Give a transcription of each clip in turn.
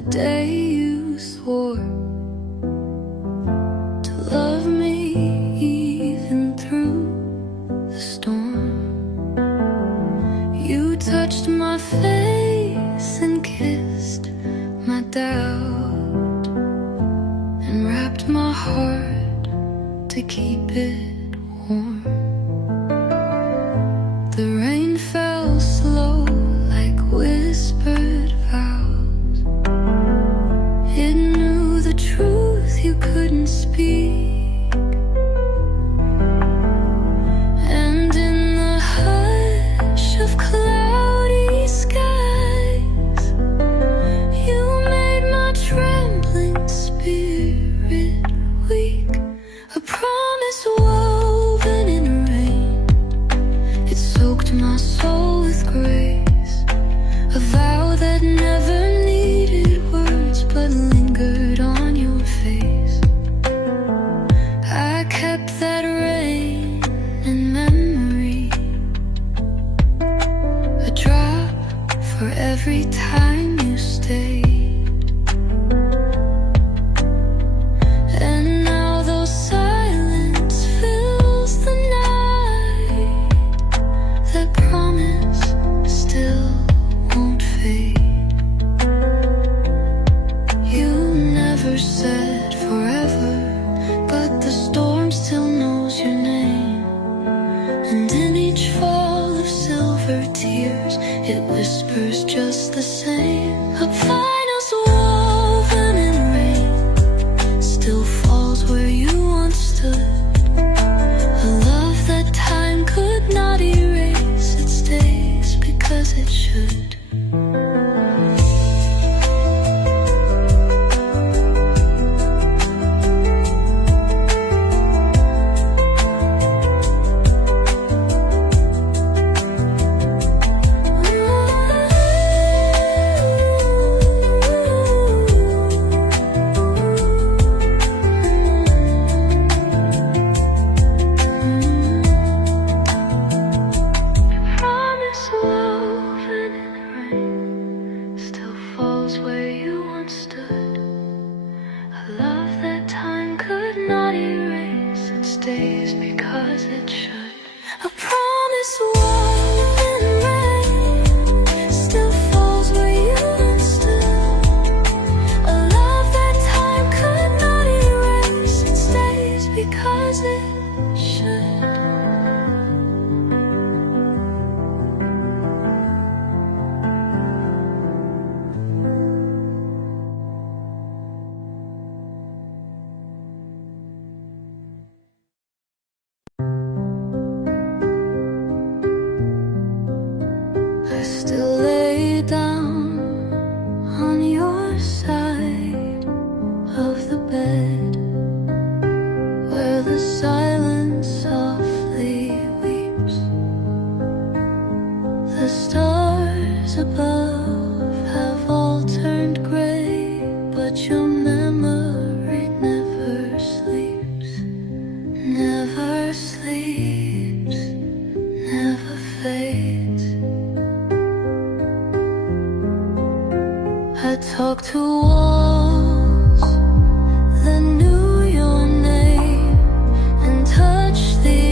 the day you swore to love me even through the storm. You touched my face and kissed my doubt and wrapped my heart to keep it warm. The rain fell slow like whispered vows. It knew the truth you couldn't speak, and in the hush of cloudy skies, you made my trembling spirit weak. A promise woven in rain, it soaked my soul with grace. A vow that never needed words but lingered on your face. I kept that rain in memory, a drop for every time you stayed. And now though silence fills the night, that promise still won't fade. You never said forever, but the storm still knows your name. And in each fall of silver tears, it whispers just the same. A finest woven in rain still falls where you once stood. A love that time could not erase, it stays because it should. Promise woven in rain still falls where you once stood. A love that time could not erase, it stays because it should. A promise woven in rain still falls where you once stood. A love that time could not erase, it stays because it should. I still lay down on your side of the bed, where the silence softly weeps. The stars above have all turned gray, but your memory never sleeps, never sleeps, never fades. I talk to walls that knew your name and touched the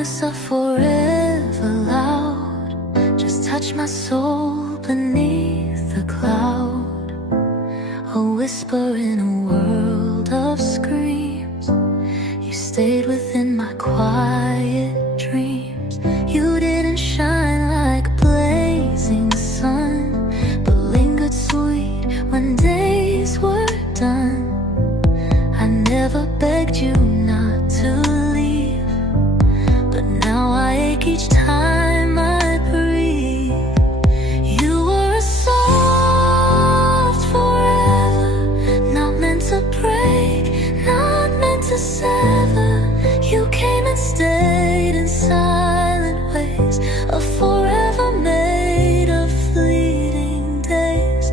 promise of forever loud just touched my soul beneath the cloud. A whisper in a world of screams. You stayed within my quiet dreams. You didn't shine like a blazing sun, but lingered sweet when days were done. I never begged you not to leave, but now I ache each time I breathe. You were a soft forever, not meant to break, not meant to sever. You came and stayed in silent ways, a forever made of fleeting days.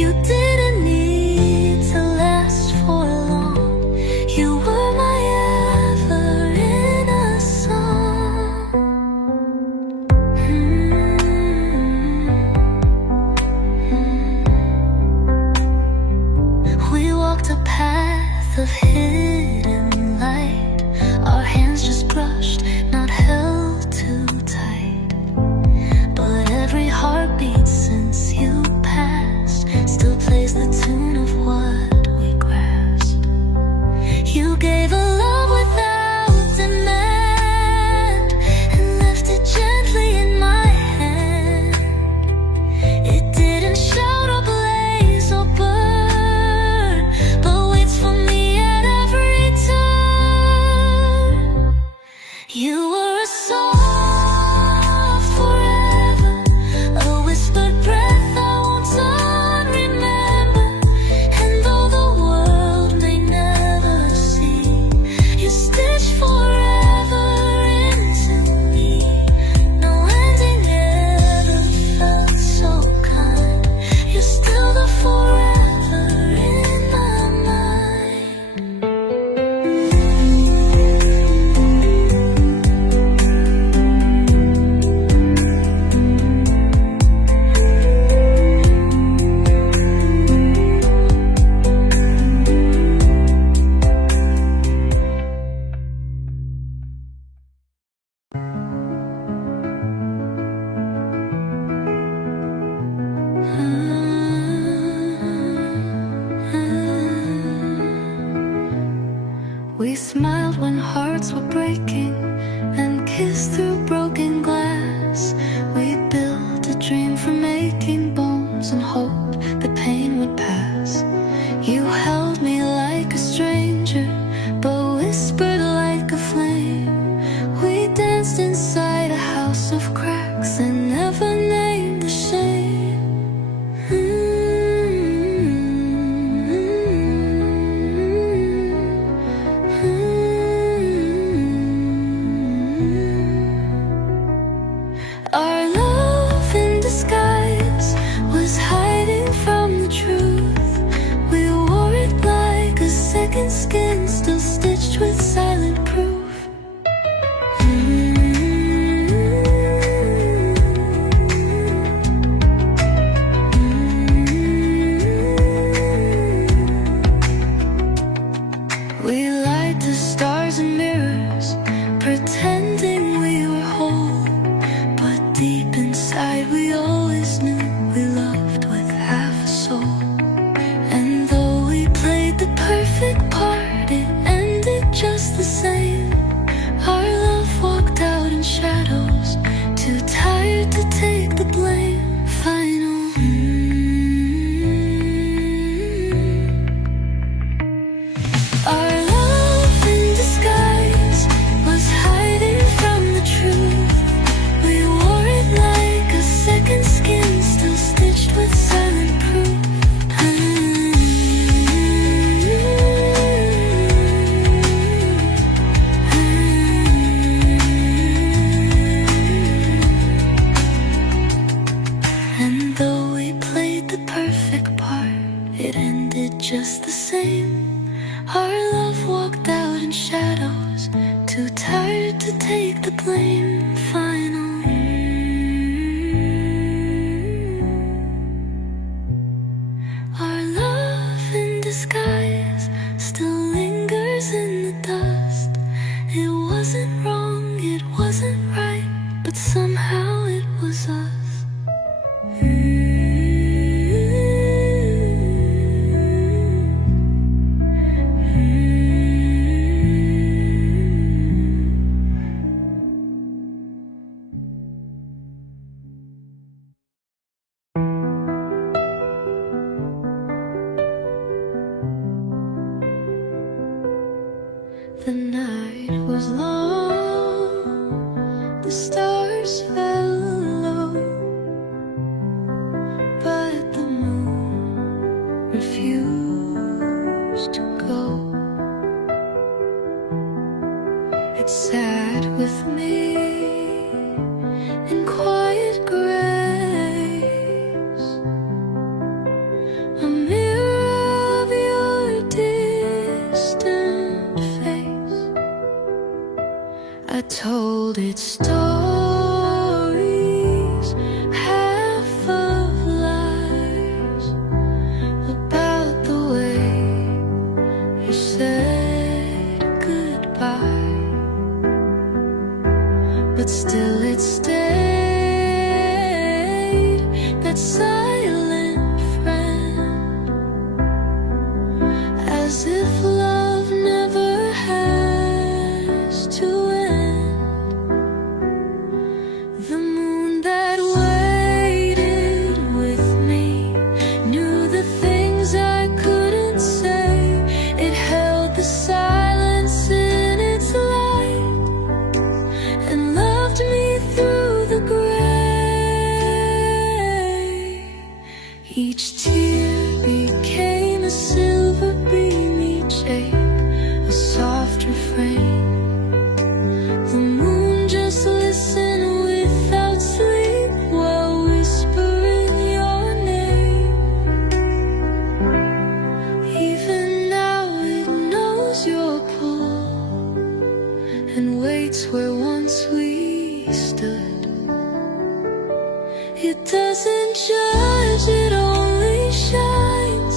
You didn't need to last for long. You were my ever in a song. We walked a path of hidden light. Our hands just brushed, not held too tight. But every heartbeat since you passed still plays the tune of what we grasped. You gave a love without demand and left it gently in my hand. It didn't shout or blaze or burn, but waits for me at every turn. You were a soft forever, a whispered breath I won't remember. And though the world may never see, you stitched forever into me. No ending ever felt so kind. You're still the forever in my mind. We smiled when hearts were breaking and kissed through broken glass. We built a dream from aching bones and hoped the pain would pass. You held me like a stranger, but whispered like a flame. We danced inside a house of cracks and never named the shame. Our love in disguise was hiding from the truth. We wore it like a second skin, still stitched with silent proof. We lied to stars and mirrors, pretending we were whole. But deep inside we always knew we loved with half a soul. And though we played the perfect part, it ended just the same. Our love walked out in shadows, too tired to take the blame. Final Our love in disguise was hiding from the truth. We wore it like a second skin, still stitched with silent proof. And though we played the perfect part, it ended just the same. Our love walked out in shadows, too tired to take the blame. Final Our love in disguise still lingers in the dust. It wasn't wrong, it wasn't but somehow it was us. The night was long, the stars fell low, but the moon refused to go. It sat with me in quiet grace, a mirror of your distant face. I told it stories, half of lies, about the way you said goodbye. But still it stayed, that silent friend, as if love never has to end. The moon that waited with me knew the things I couldn't say. It held the silence in its light and loved me through the gray. Each tear became a silver beam, each ache a soft refrain. The moon just listened without sleep while whispering your name. Even now it knows your pull and waits where once we stood. It doesn't judge, it only shines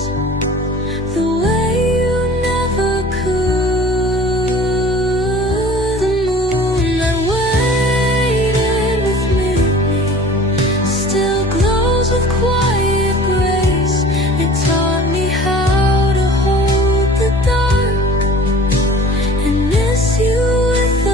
the way you never could. The moon that waited with me still glows with quiet grace. It taught me how to hold the dark and miss you with a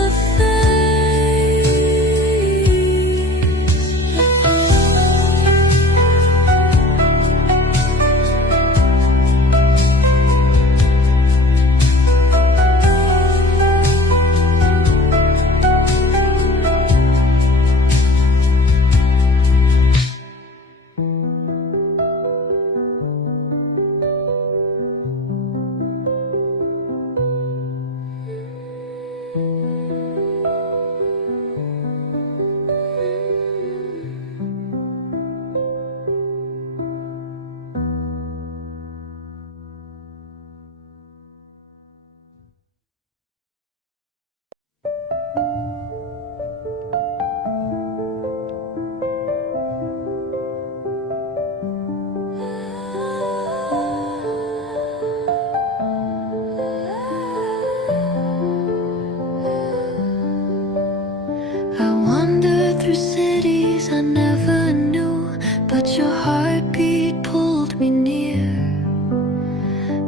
I wandered through cities I never knew, but your heartbeat pulled me near.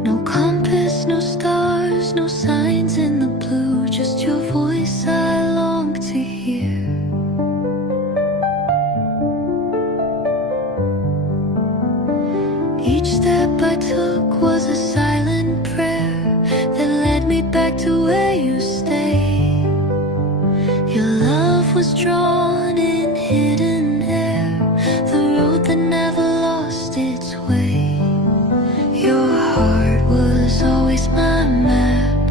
No compass, no stars, no signs in the blue, just your voice I long to hear. Each step I took was a silent prayer that led me back to where you stayed. Your love was drawn in hidden air, the road that never lost its way. Your heart was always my map,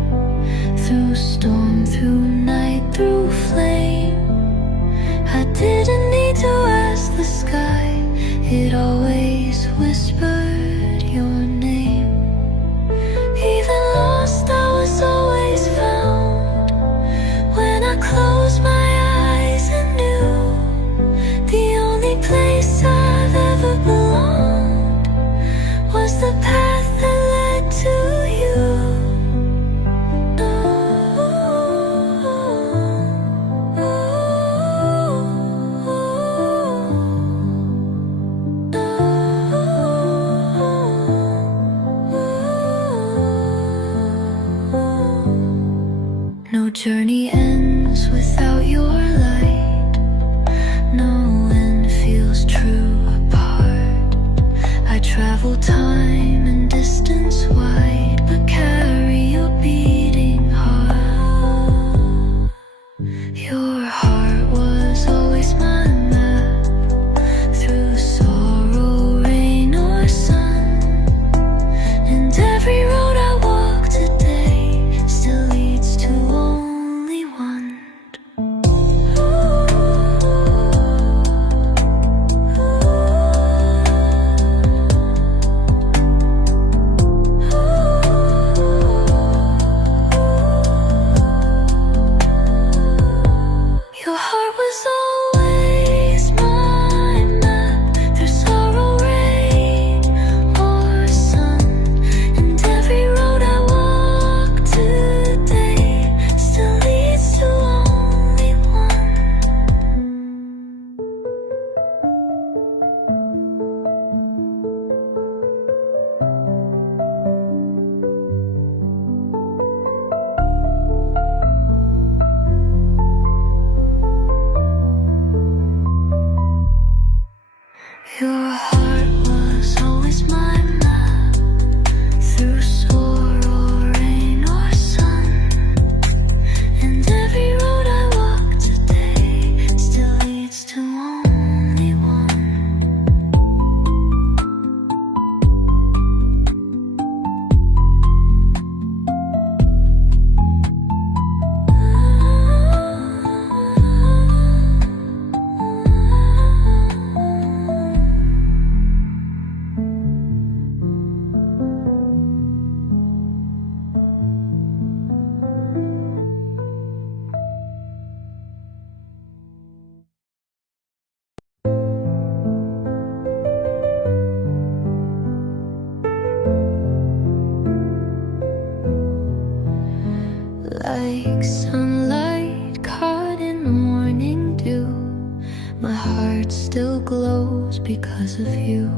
through storm, through night, through flame. I didn't need to ask the sky, it always whispered your name. Even lost, I was always found when I closed my eyes and knew the only place I've ever belonged was the path that led to you. always my map through sorrow, rain, or sun. And every road I walk today still leads to only one. Your heart was always my map through sorrow, rain, or sun. And every road I walk today still leads to only one. Like sunlight caught in morning dew, my heart still glows because of you.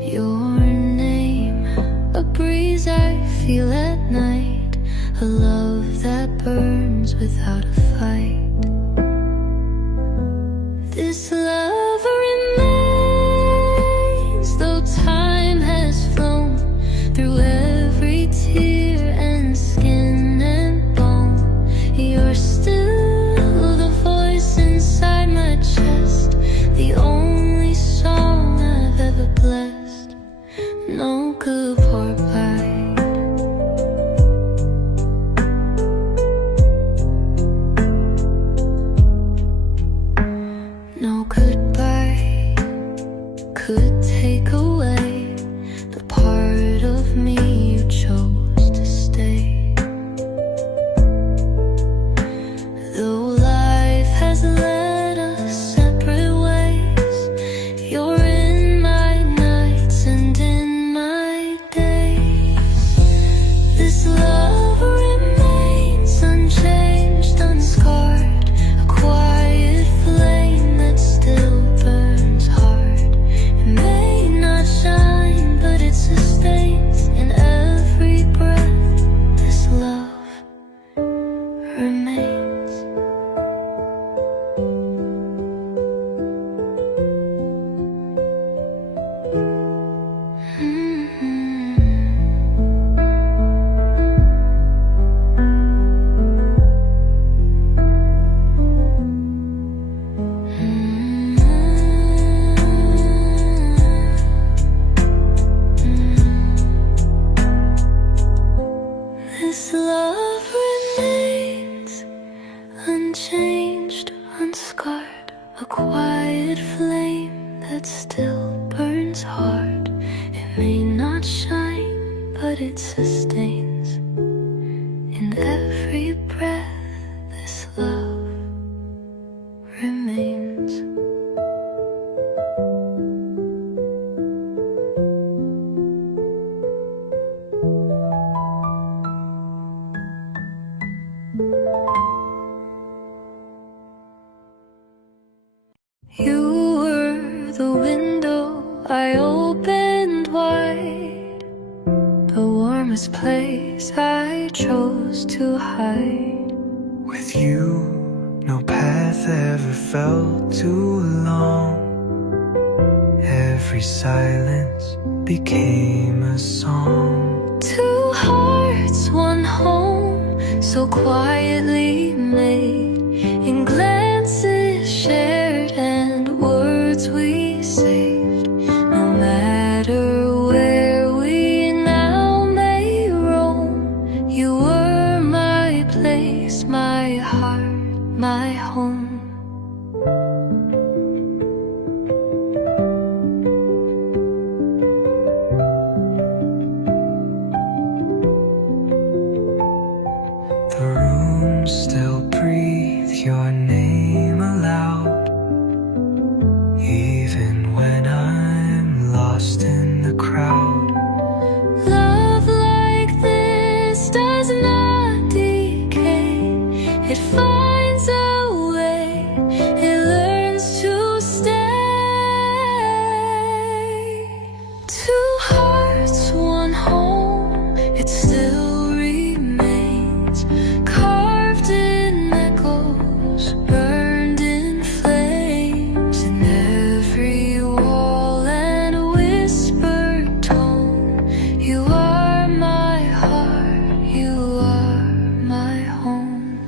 Your name, a breeze I feel at night, a love that burns without a fight. This love remains, though time has flown through every tear and skin and bone. You're still the voice inside my chest, the only song I've ever blessed. No good or bad, no goodbye could take away the part of me you chose to stay. Though life has led us separate ways, you're in my nights and in my days. This love remains unchanged, unscarred, a quiet flame that still burns hard. It may not shine, but it sustains in every breath. This love remains. This love remains unchanged, unscarred, a quiet flame that still burns hard. It may not shine, but it sustains in every breath. This love remains. You were the window I opened wide, the warmest place I chose to hide. With you, no path ever felt too long. Every silence became a song. Two hearts, one home, so quietly made, in glances shared and words we saved. No matter where we now may roam, you were my place, my heart, my home. The room rooms still breathe your name aloud, even when I'm lost in the crowd. Love like this does not decay. It finds a way. It learns to stay. Two hearts, one home. It still remains carved in echoes, burned in flames, in every wall and whispered tone. You are my heart, you are my home.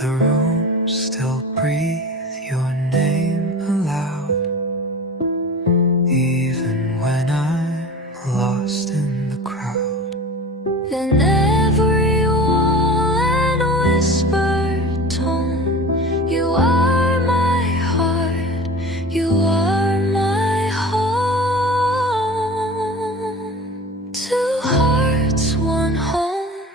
The rooms still breathe your name aloud, even when I'm lost in the crowd. In every wall and whispered tone, you are my heart, you are my home. Two hearts, one home,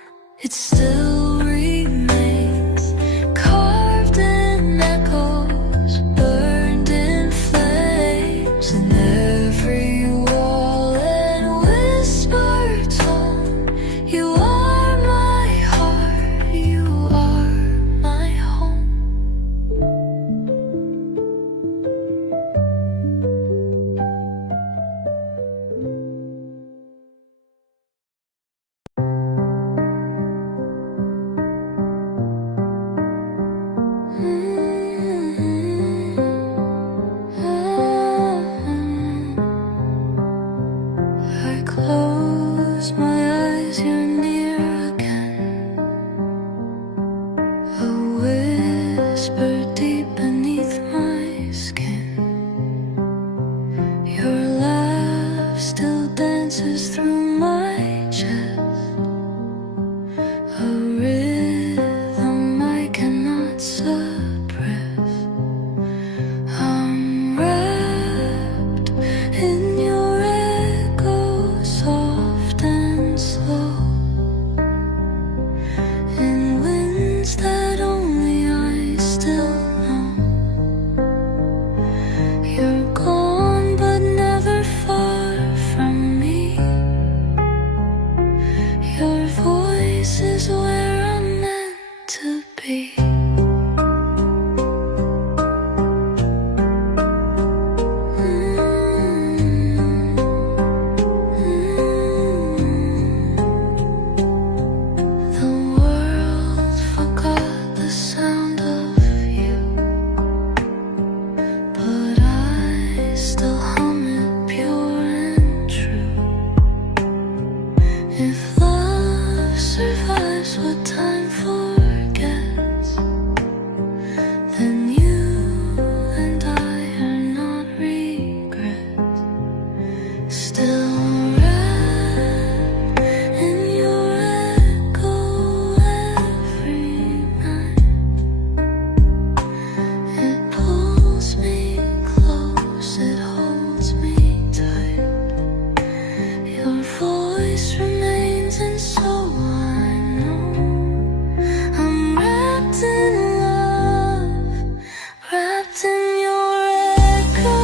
it still remains carved in echoes, burned in flames, in every wall and whispered tone. You are my heart, you are my home. I close my eyes, you're near again. A whisper deep beneath my skin. Your laugh still dances through my chest. A rhythm I cannot suppress. I'm wrapped in your echo, soft and slow, in winds that only I still know. You're gone but never far from me. Your voice is where I'm meant to be. The world forgot the sound of you, but I still hum it pure and true. If love survives what time forgets, then you and I are not regrets. Still wrapped in your echo every night. It pulls me close, it holds me tight. Your voice remains, and so I know I'm wrapped in love, wrapped in your echo.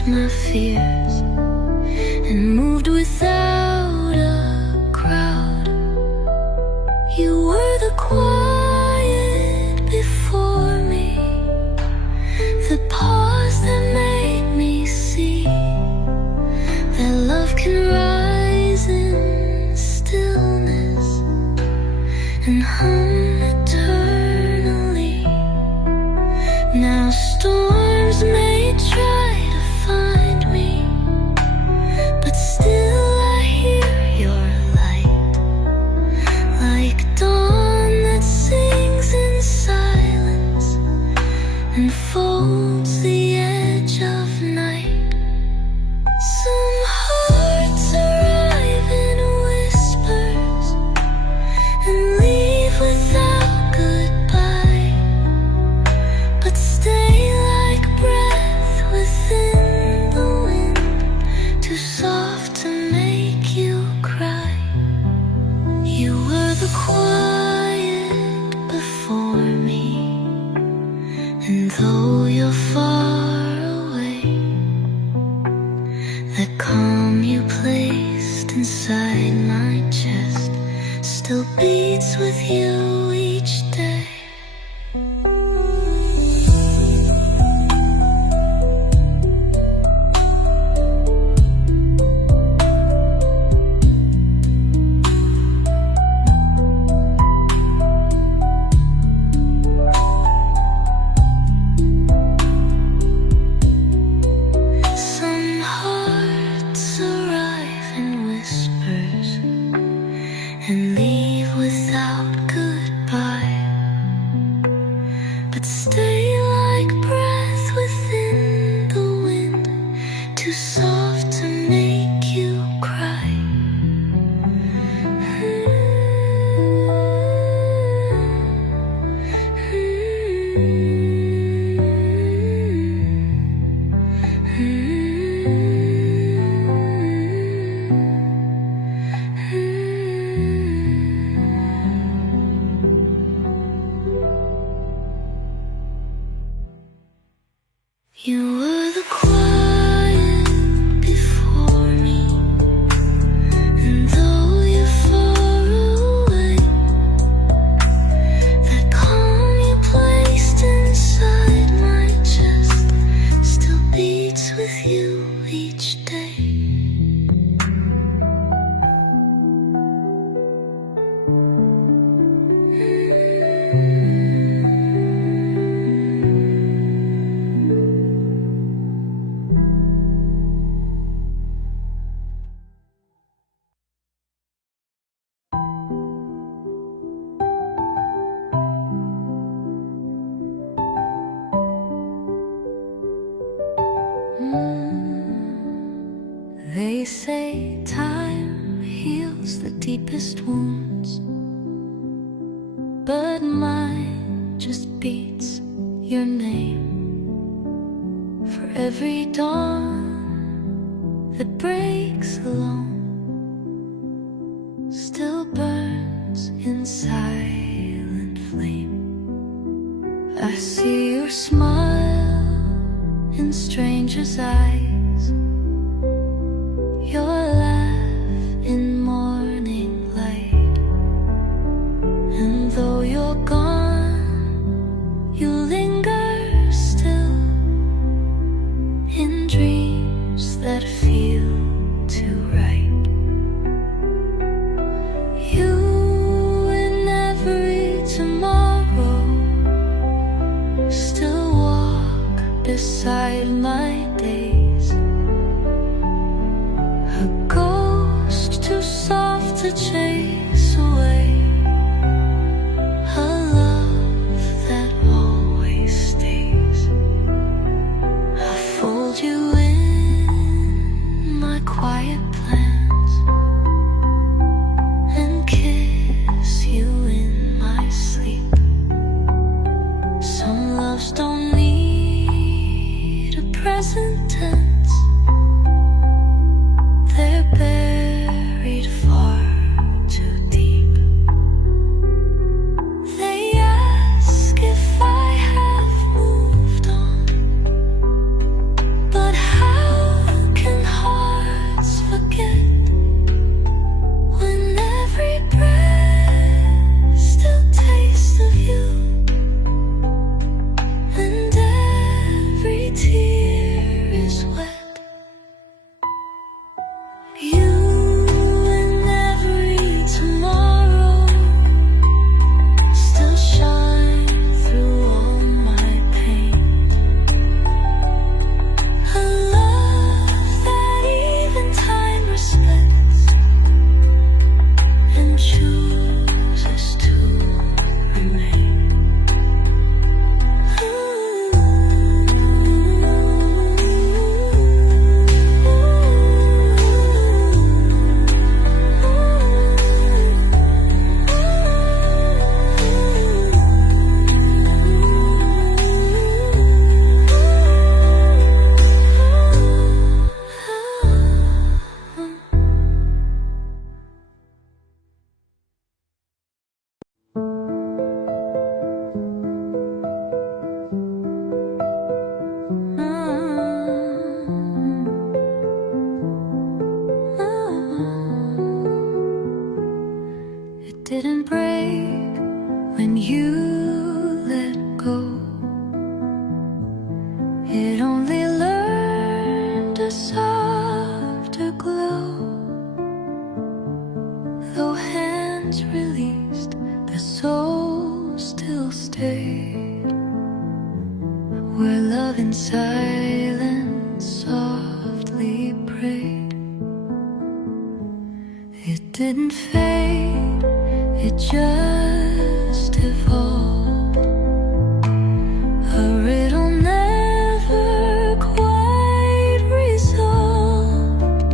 faced my fears and moved without a crowd. You were the quiet before me, the pause that made me see that love can rise in stillness and hum eternally. Now storms may try to find me, but still I hear your light, like dawn that sings in silence and folds the edge of night. Some hearts arrive in whispers and leave without goodbye, but stay like breath within the wind, too soft to make you cry. You were the quiet before me, and though you're far away, the calm you placed inside my chest still beats with you each day. Some hearts arrive in whispers and leave without goodbye, but stay like breath within the wind, too soft to make you cry. You were the quiet before me, and though you're far away, that calm you placed inside my chest still beats with you each day. They say time heals the deepest wounds, but mine just beats your name. For every dawn that breaks alone still burns in silent flame. I see your smile in strangers' eyes, your laugh in morning light, and though you're gone, you linger still in dreams that feel too right. You in every tomorrow still walk beside my days, a ghost too soft to chase away, a love that always stays. I fold you in my quiet plans and kiss you in my sleep. Some loves don't need a present tense, they're buried far too deep. They ask if I have moved on, but how a softer glow. Though hands released, the soul still stayed. Where love in silence softly prayed. It didn't fade, it just evolved. A riddle never quite resolved.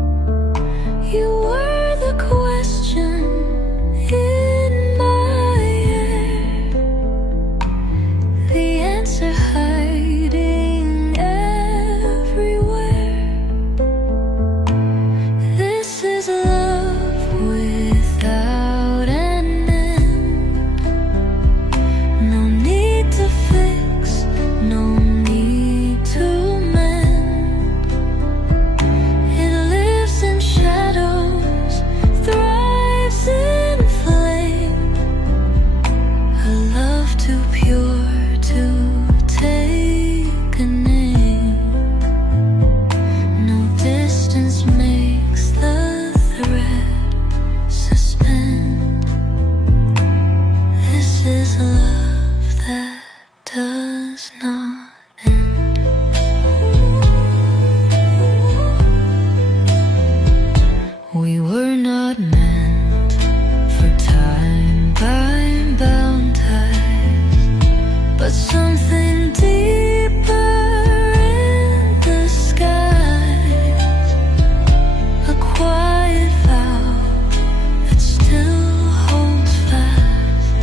You were the question in my air, the answer hiding everywhere. This is love without an end. No need to fix, no need to mend. It lives in shadows, thrives in flame. A love too pure to take a name. No distance makes the thread suspend. This is love that does not end. We were not meant for time-bound ties, but something deeper in the skies. A quiet vow that still holds fast.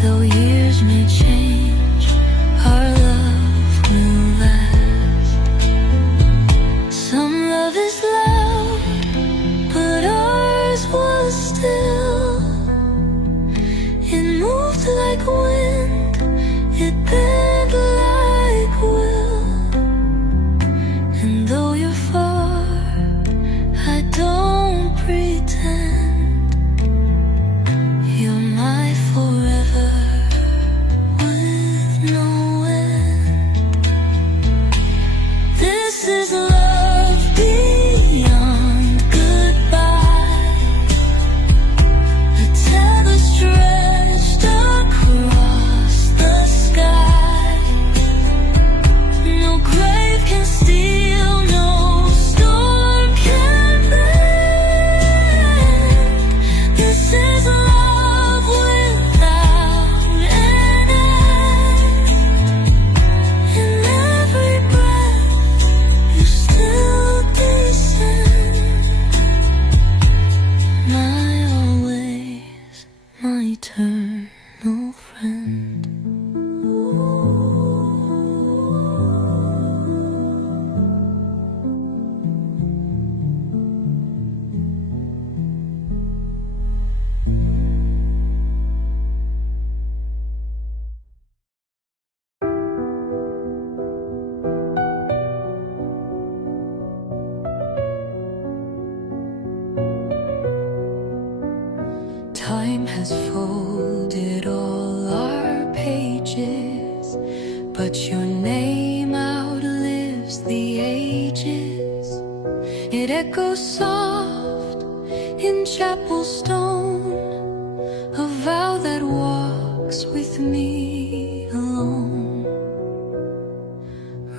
Though years may change, our love will last. Some love is loud, but ours was still. It moved like wind, it bent like will. And though you're far, I don't pretend. You're my forever with no end. This is love beyond goodbye. A tether stretched across the sky. No grave can steal, no storm can bend. This is love without an end. In every breath you still descend. My always, my eternal friend. Time has folded all our pages, but your name outlives the ages. It echoes soft in chapel stone, a vow that walks with me alone.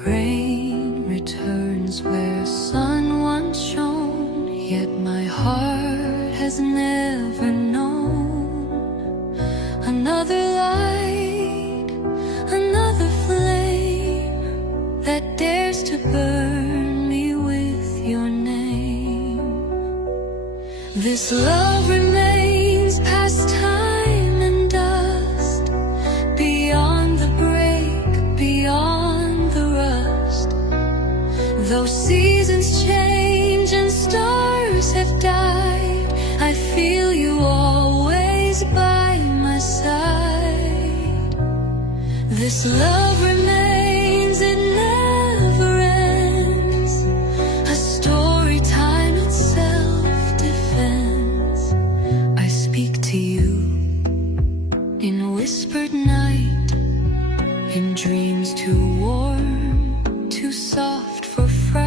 Rain returns where sun once shone, yet my heart has never known another light, another flame that dares to burn me with your name. This love remains past time and dust, beyond the break, beyond the rust. Though seasons change and stars have died, I feel you always by my side. This love remains, it never ends, a story time itself defends. I speak to you in whispered night, in dreams too warm, too soft for fright.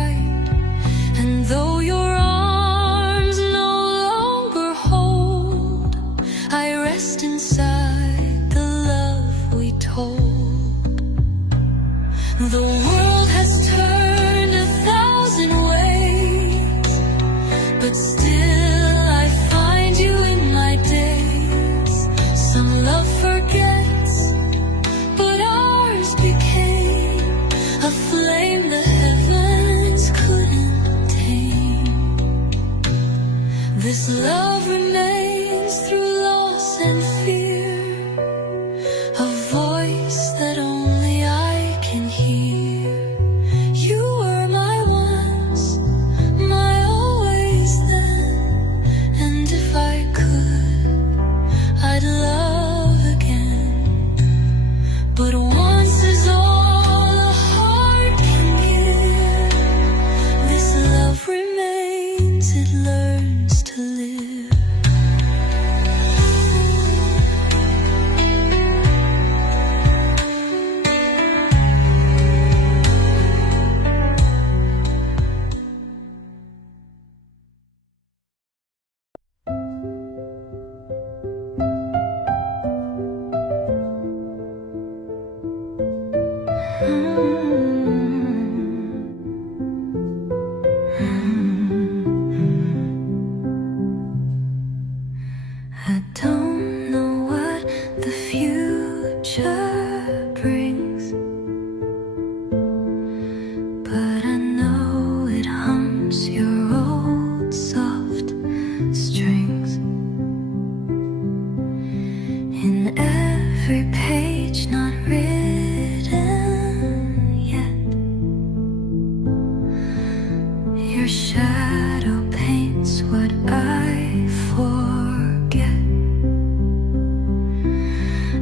shadow paints what I forget.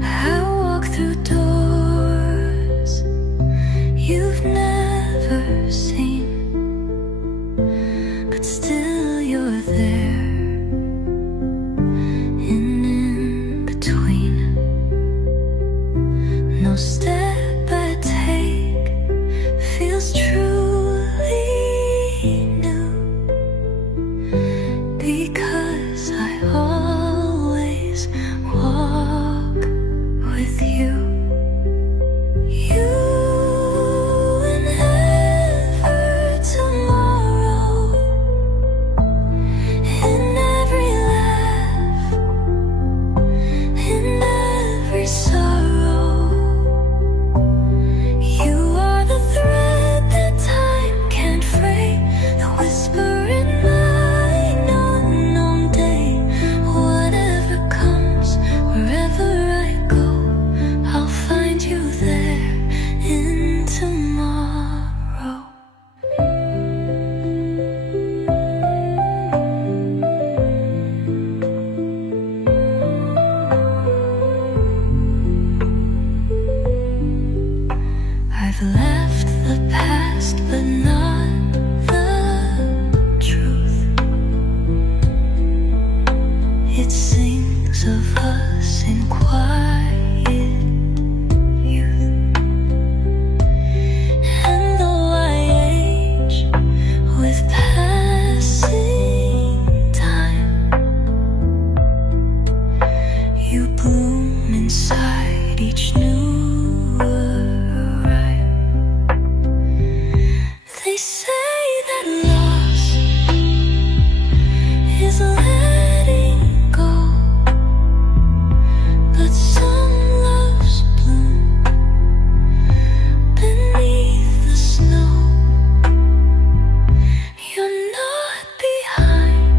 I walk through doors you've never seen, but still you're there. In between, no step I take feels truly new, because I always walk with you. You and ever tomorrow, in every laugh, in every sorrow. You are the thread that time can't fray, the whisper in my unknown day. Whatever comes, wherever I go, I'll find you there in tomorrow. I've left the past, but not the truth. It sings of us in quiet youth. And though I age with passing time, you bloom inside each new rhyme. They say that loss is letting go, but some loves bloom beneath the snow. You're not behind,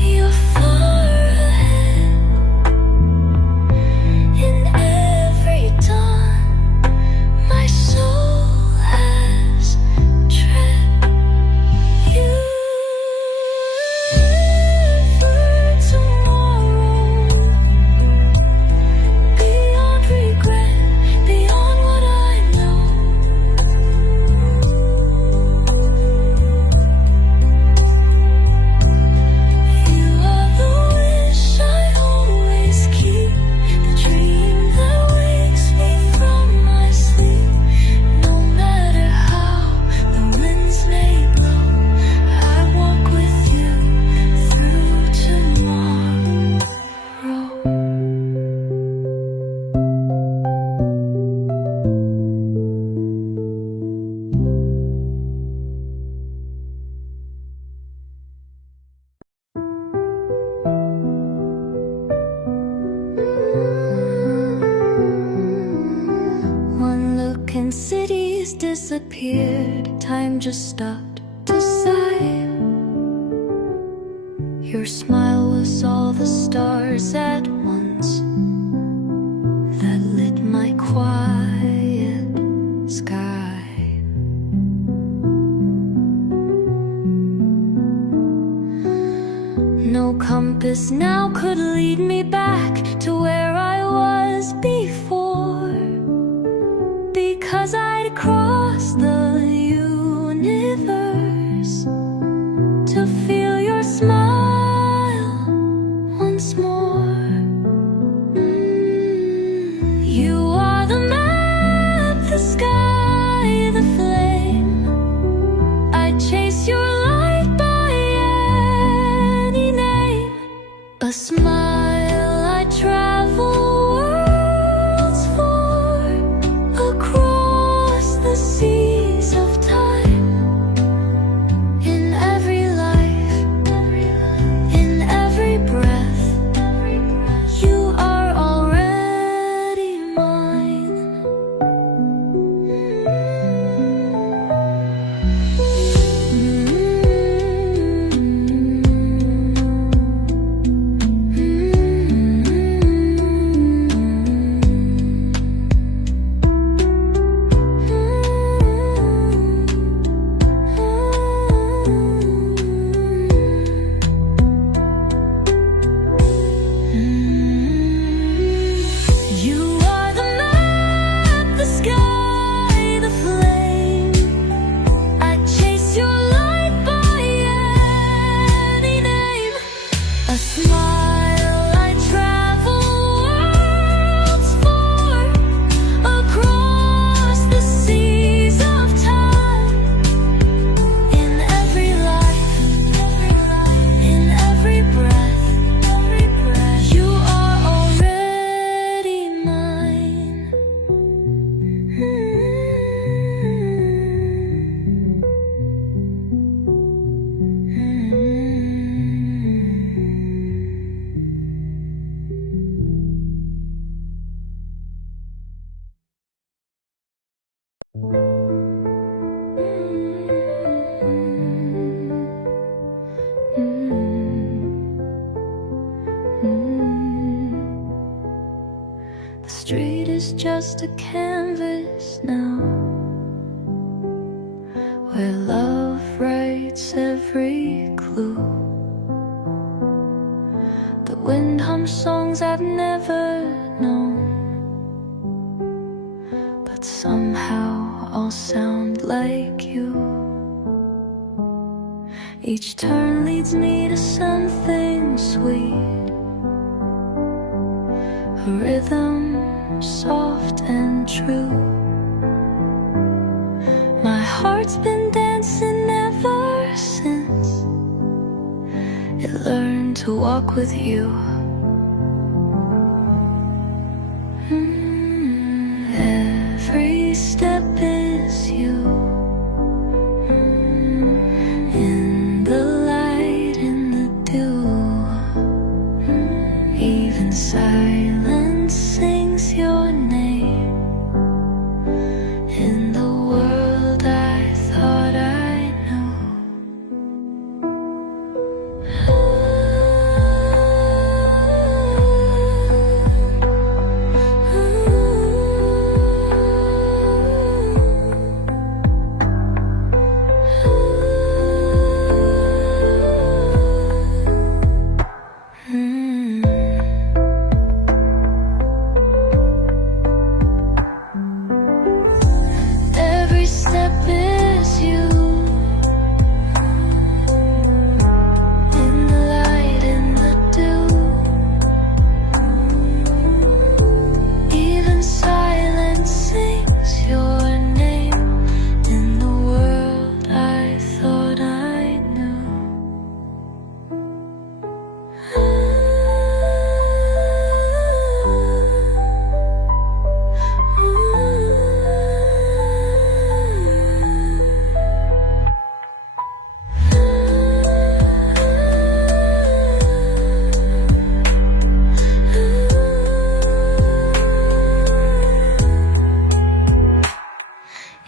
you're far ahead. In every dawn, my soul has tread. You for tomorrow, beyond regret, beyond what I know. You are the wish I always keep, the dream that wakes me from my sleep. No matter how the winds may blow, I walk with you through tomorrow. One look and cities disappeared, time just stopped to sigh. Your smile was all the stars at once that lit my quiet sky. No compass now could lead me back to where I was before, because I'd crossed the universe to feel your smile once more. You are the map, the sky, the flame. I'd chase your light by any name. A smile, I travel worlds just a canvas now, where love writes every clue. The wind hums songs I've never known, but somehow I'll sound like you. Each turn leads me to something sweet, a rhythm soft and true. My heart's been dancing ever since it learned to walk with you. Every step is you, in the light, in the dew. Even silence sings your name in the world I thought I knew. Every step is you, in the light, in the dew. Even silence sings your name in the world I thought I knew.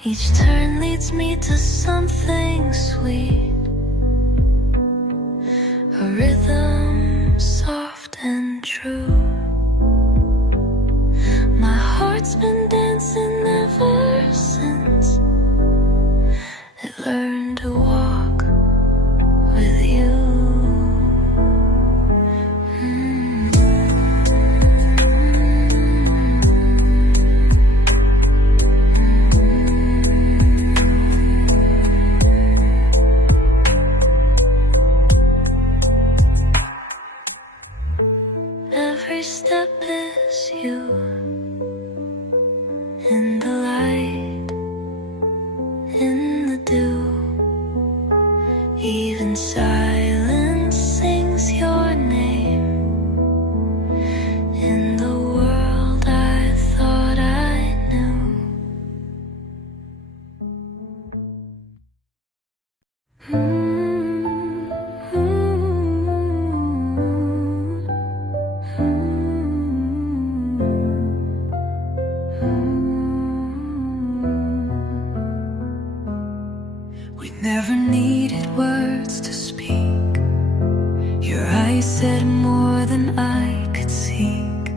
Each turn leads me to something sweet, a rhythm soft and true. My heart's been dancing ever since it learned to walk with you. Every step is you, in the light, in the dew. Even silence sings your name in the world I thought I knew. We never needed words to speak. Your eyes said more than I could seek.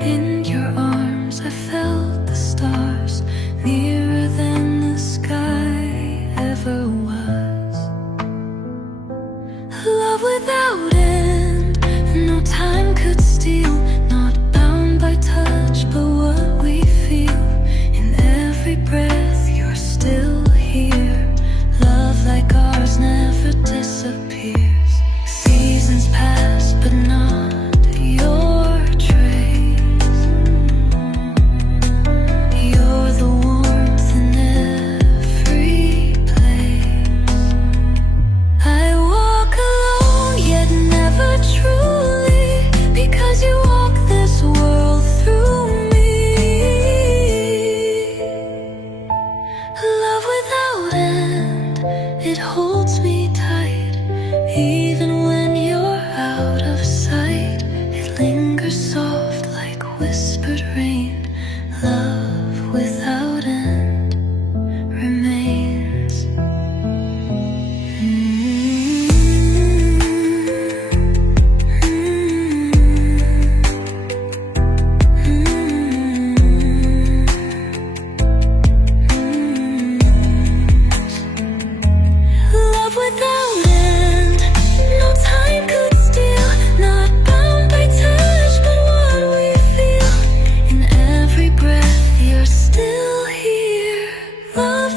In your arms I felt the stars, nearer than the sky ever was. Love without end, no time could steal. Not bound by touch, but what we feel in every breath. You're still here, love like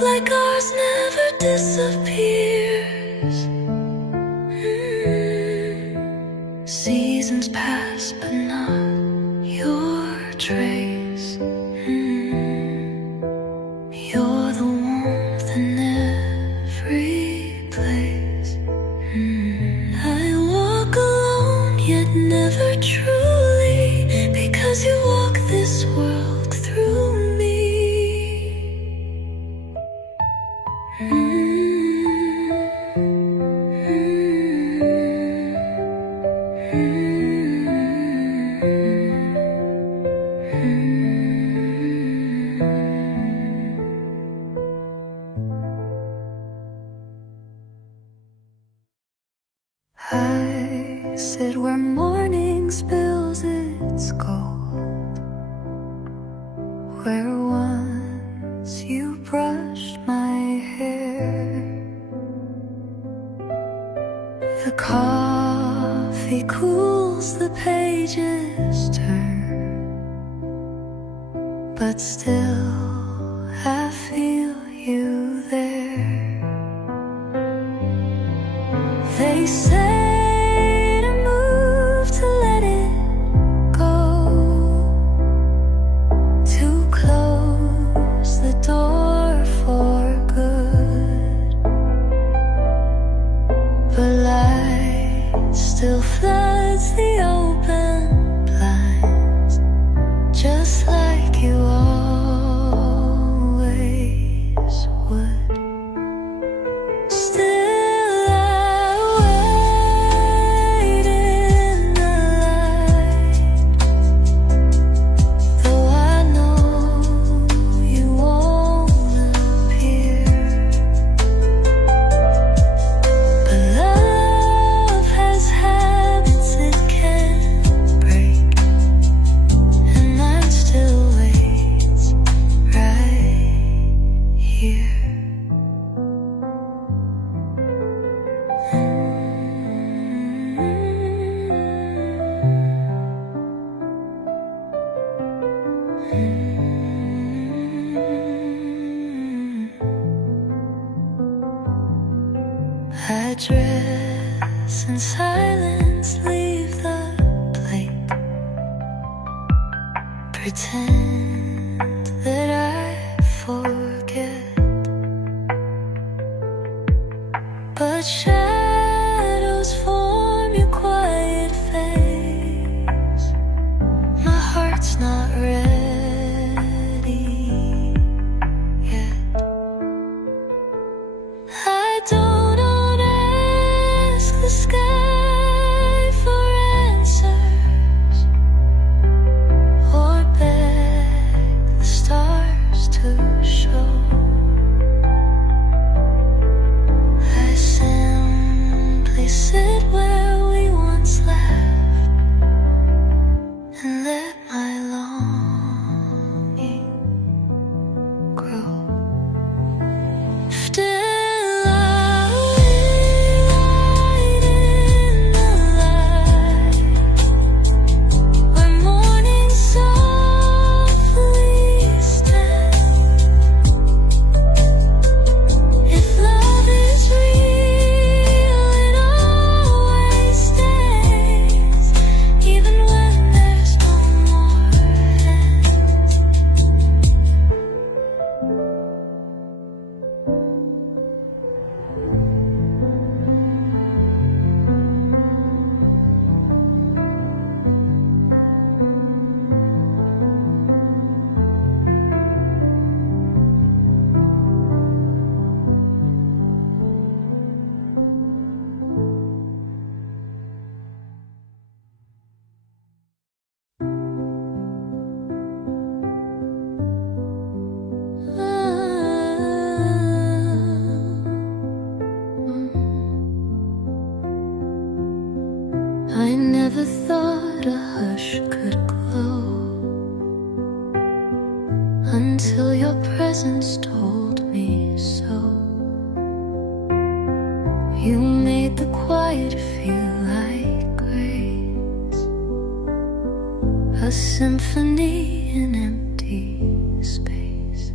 like ours never disappears. Seasons pass, but not your trace. You're the warmth in every place. I walk alone, yet never truly, because you walk this world through me. I sit where morning spills its gold, where once you brushed my hair. The coffee cools, the pages turn, but still I feel you there. They say to move, to let it go, to close the door for good, but light still floods the open blinds, just like you always would. Still I wait in the light, though I know you won't appear. But love has habits it can't break, and mine still waits right here. I dress in silence, leave the plate, pretend that I forget, but shadows form your quiet face. My heart's not ready yet. I don't ask the sky for answers, or beg the stars to show. I simply sit where we once laughed, and let my longing grow. Still I wait in the light, where morning softly stands. If love is real, it always stays, even when there's no more hands. I never thought a hush could glow, until your presence told me so. You made the quiet feel like grace, a symphony in empty space.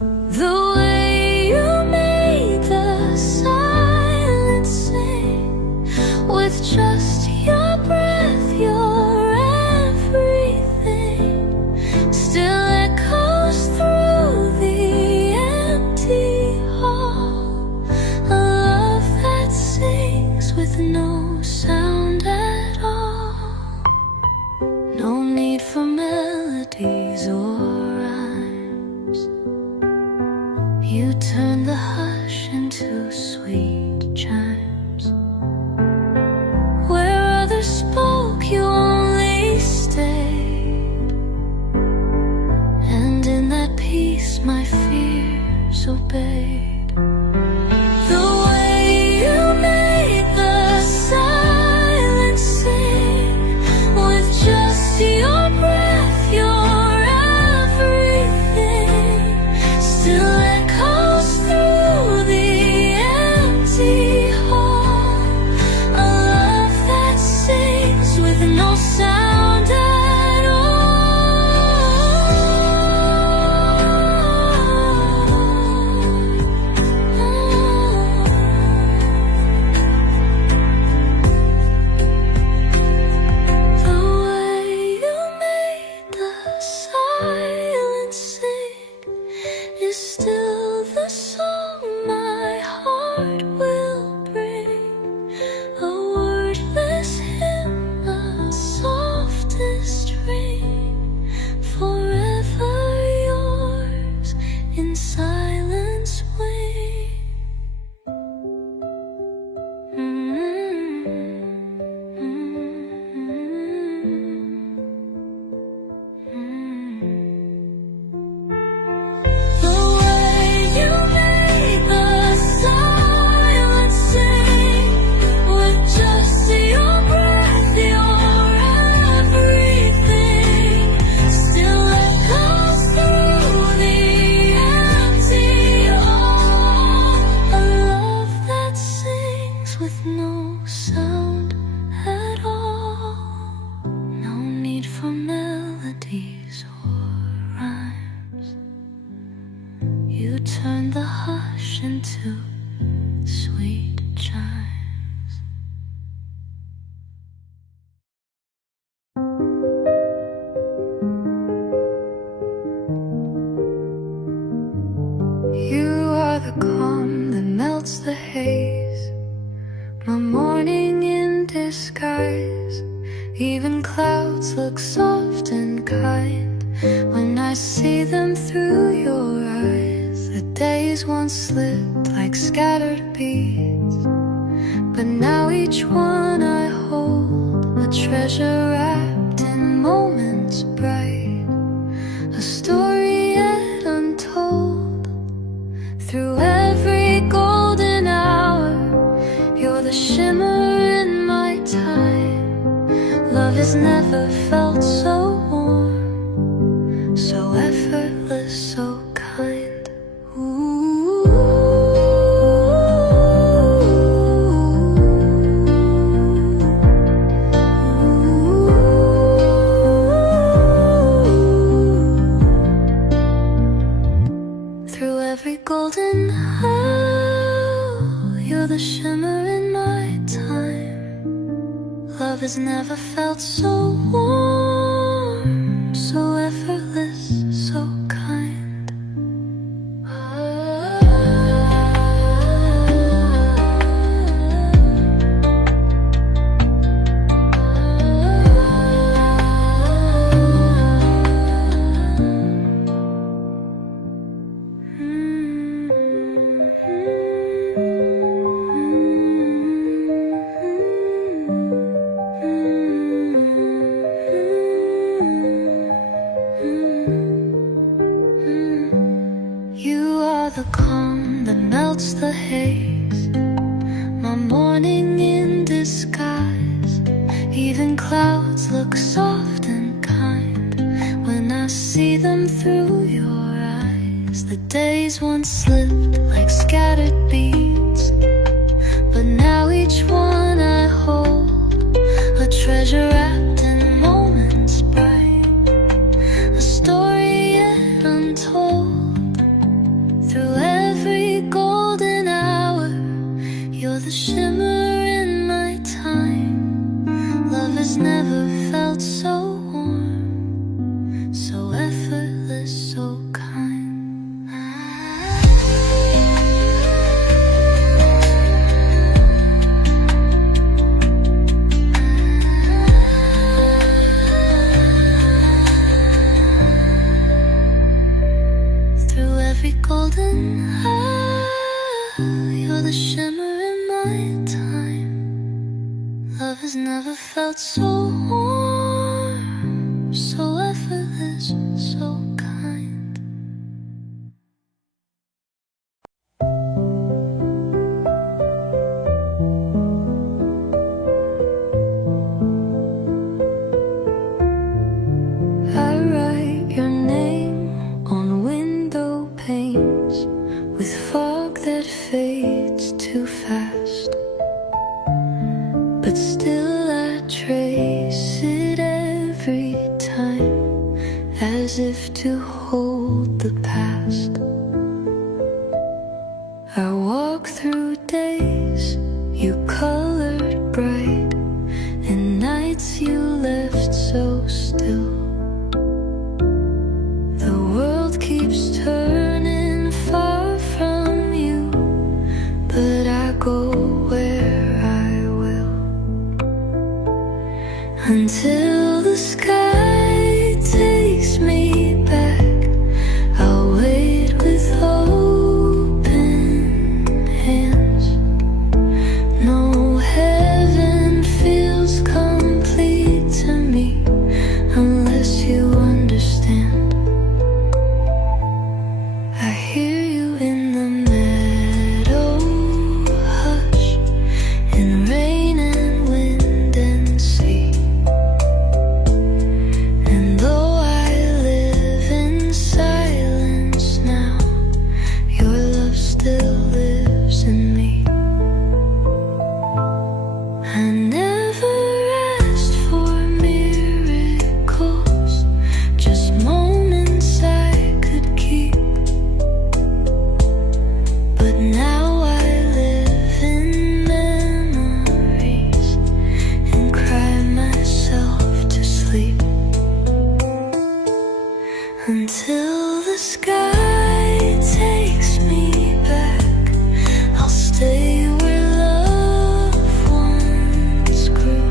The way You turn the hush into sweet chimes. Where others spoke, you only stayed, and in that peace my fears obeyed. The way you made the silence sing, with just your breath, your everything, still echoes through the empty hall. A love that sings with no sound at The way you made the silence sing is still the song my heart will bring. A wordless hymn, the softest ring, forever yours in silence wing. The way you made the silence sing, with just your breath, your everything, still echoes through the empty hall. A love that sings with no sound at all. No need for melodies or rhymes. You turn the hush into sweet chimes. You are the calm that melts the haze, my morning in disguise. Even clouds look soft and kind when I see them through your eyes. The days once slipped like scattered beads, but now each one I hold, a treasure wrapped in moments bright, a story yet untold. Through every golden hour, you're the shimmer in my time. Love has never felt so warm, so effortless, so kind. Ooh. Through every golden hour, you're the shimmer in my time. Love has never felt so warm, so effortless, so kind. You are the calm that melts the haze, my morning in disguise. Even clouds look soft and kind when I see them through your eyes. The days once slipped like scattered beads, but now each one I hold, a treasure wrapped in moments bright, a story yet untold. Through every golden hour, you're the shimmer in my time. Love has never felt so warm, so effortless, so kind. Through every golden golden hour. You're the shimmer in my time. Love has never felt so warm, so effortless, so kind. I write your name on window panes with fog that fades too fast, but still I trace it every time, as if to hold the past. I walk through days you colored bright, and nights you left so still. The world keeps turning far from you, but I go where I will, until the sky takes me back. I'll wait with open hands. No heaven feels complete to me unless you understand. I hear you in the meadow hush, in rain and wind and sea. And though I live in silence now, your love still lives in me. I never asked for miracles, just moments I could keep. But now I live in memories and cry myself to sleep, until the sky takes me back. I'll stay where love once grew,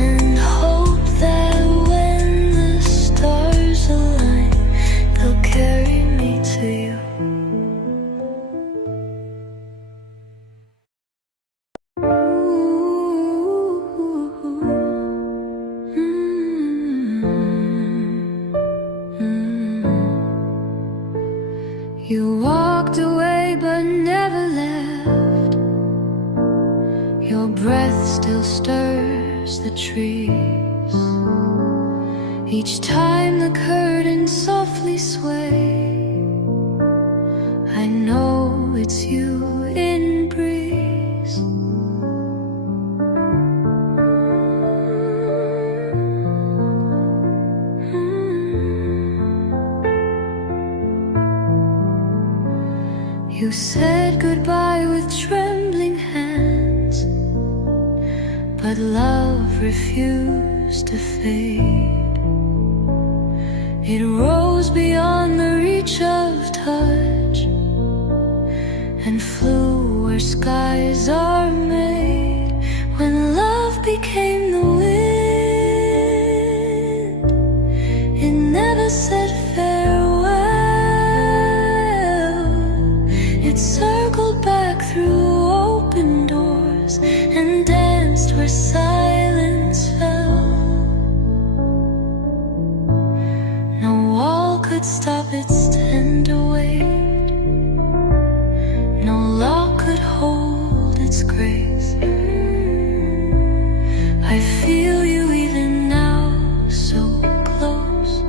and hope that when the stars align, they'll carry me to you. You walked away but never left. Your breath still stirs the trees. Each time the curtains softly sway, I know it's you in breeze. You said goodbye with trembling hands, but love refused to fade. It rose beyond the reach of touch and flew where skies are made. When love became the wind, it never said farewell. It circled back through open doors and danced where silence fell. No wall could stop its tender weight, no lock could hold its grace. I feel you even now, so close,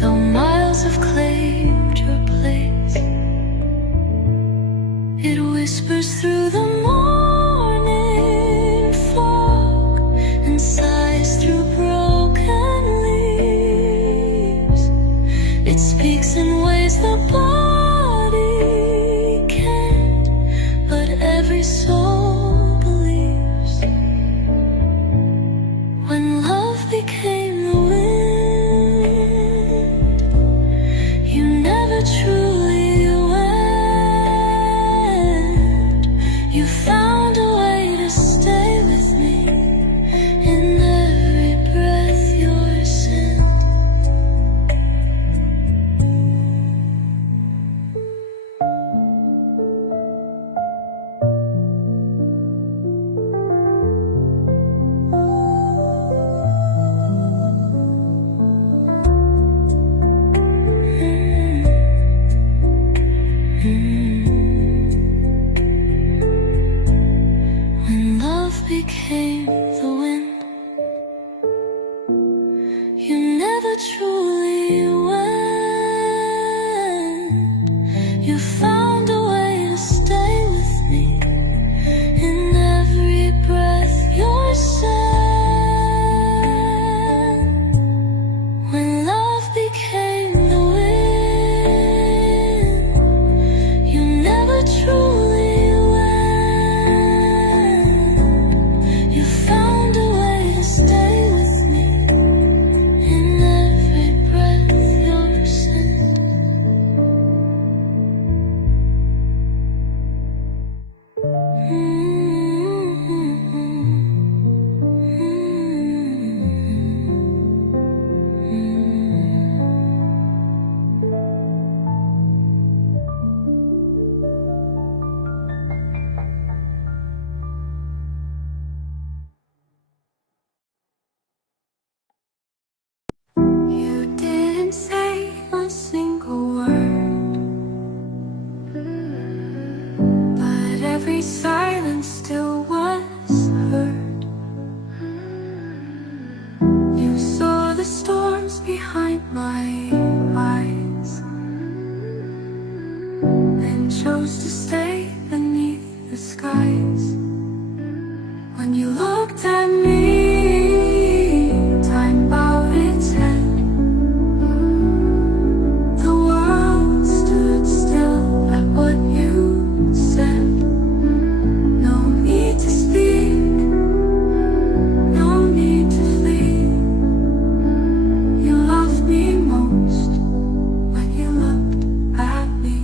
though miles have claimed your place. It whispers through the morning fog and sighs through broken leaves. It speaks in ways the body can't, but every soul believes. When love became the wind, you never truly went. You found a way to stay with me in every breath you're sent. chose to stay beneath the skies. When you looked at me, time bowed its head. The world stood still at what you said. No need to speak, no need to flee. You loved me most when you looked at me.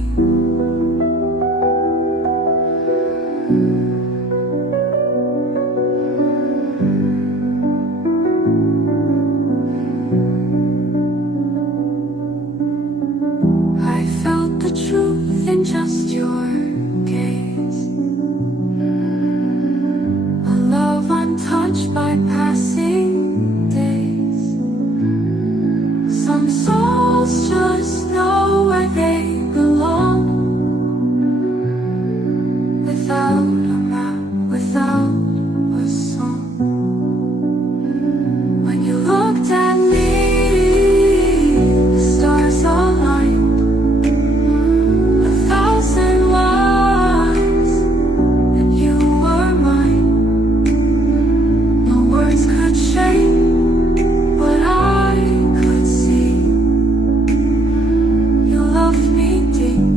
I felt the truth in just your gaze, a love untouched by passing days. Some souls just know where they belong, without a map, without a song. When you looked at me, the stars aligned, a thousand lies, and you were mine. No words could shape what I could see. You loved me deep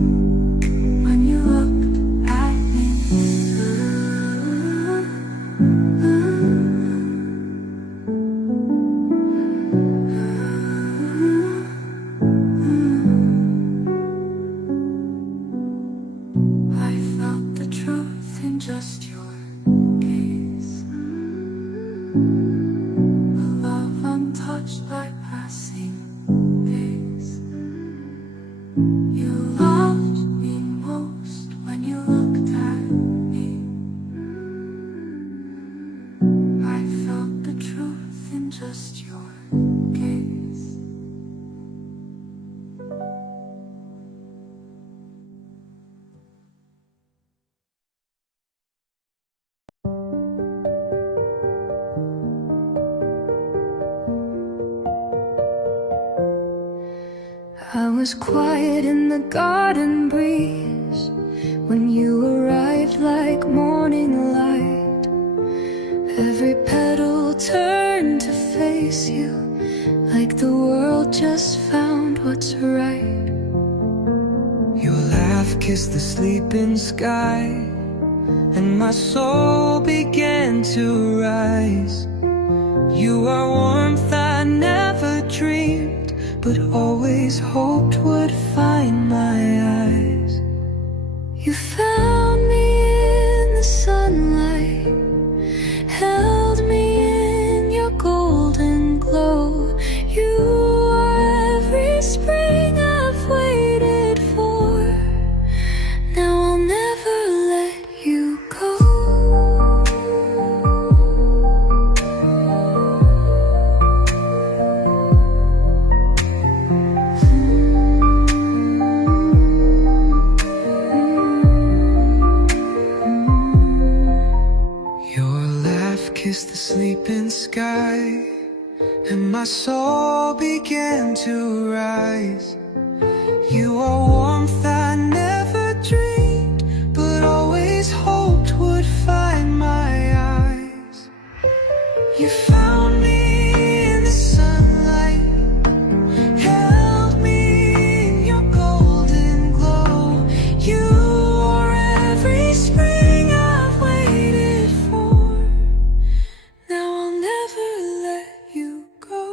when you looked at me. I felt the truth in just your gaze, a love untouched by passing days. You loved me most when you looked at me. I felt the truth in just your gaze. I was quiet in the garden breeze when you arrived like morning light. Every petal turned to face you, like the world just found what's right. Your laugh kissed the sleeping sky, and my soul began to rise. You are warmth I never dreamed, but always hoped would find my eyes. You found me in the sunlight, held me in your golden glow. You are every spring I've waited for. Now I'll never let you go. Your laugh kissed the sleeping sky, and my soul began to rise. You are warmth I never dreamed, but always hoped would find my eyes. You found me in the sunlight, held me in your golden glow. You are every spring I've waited for. Now I'll never let you go.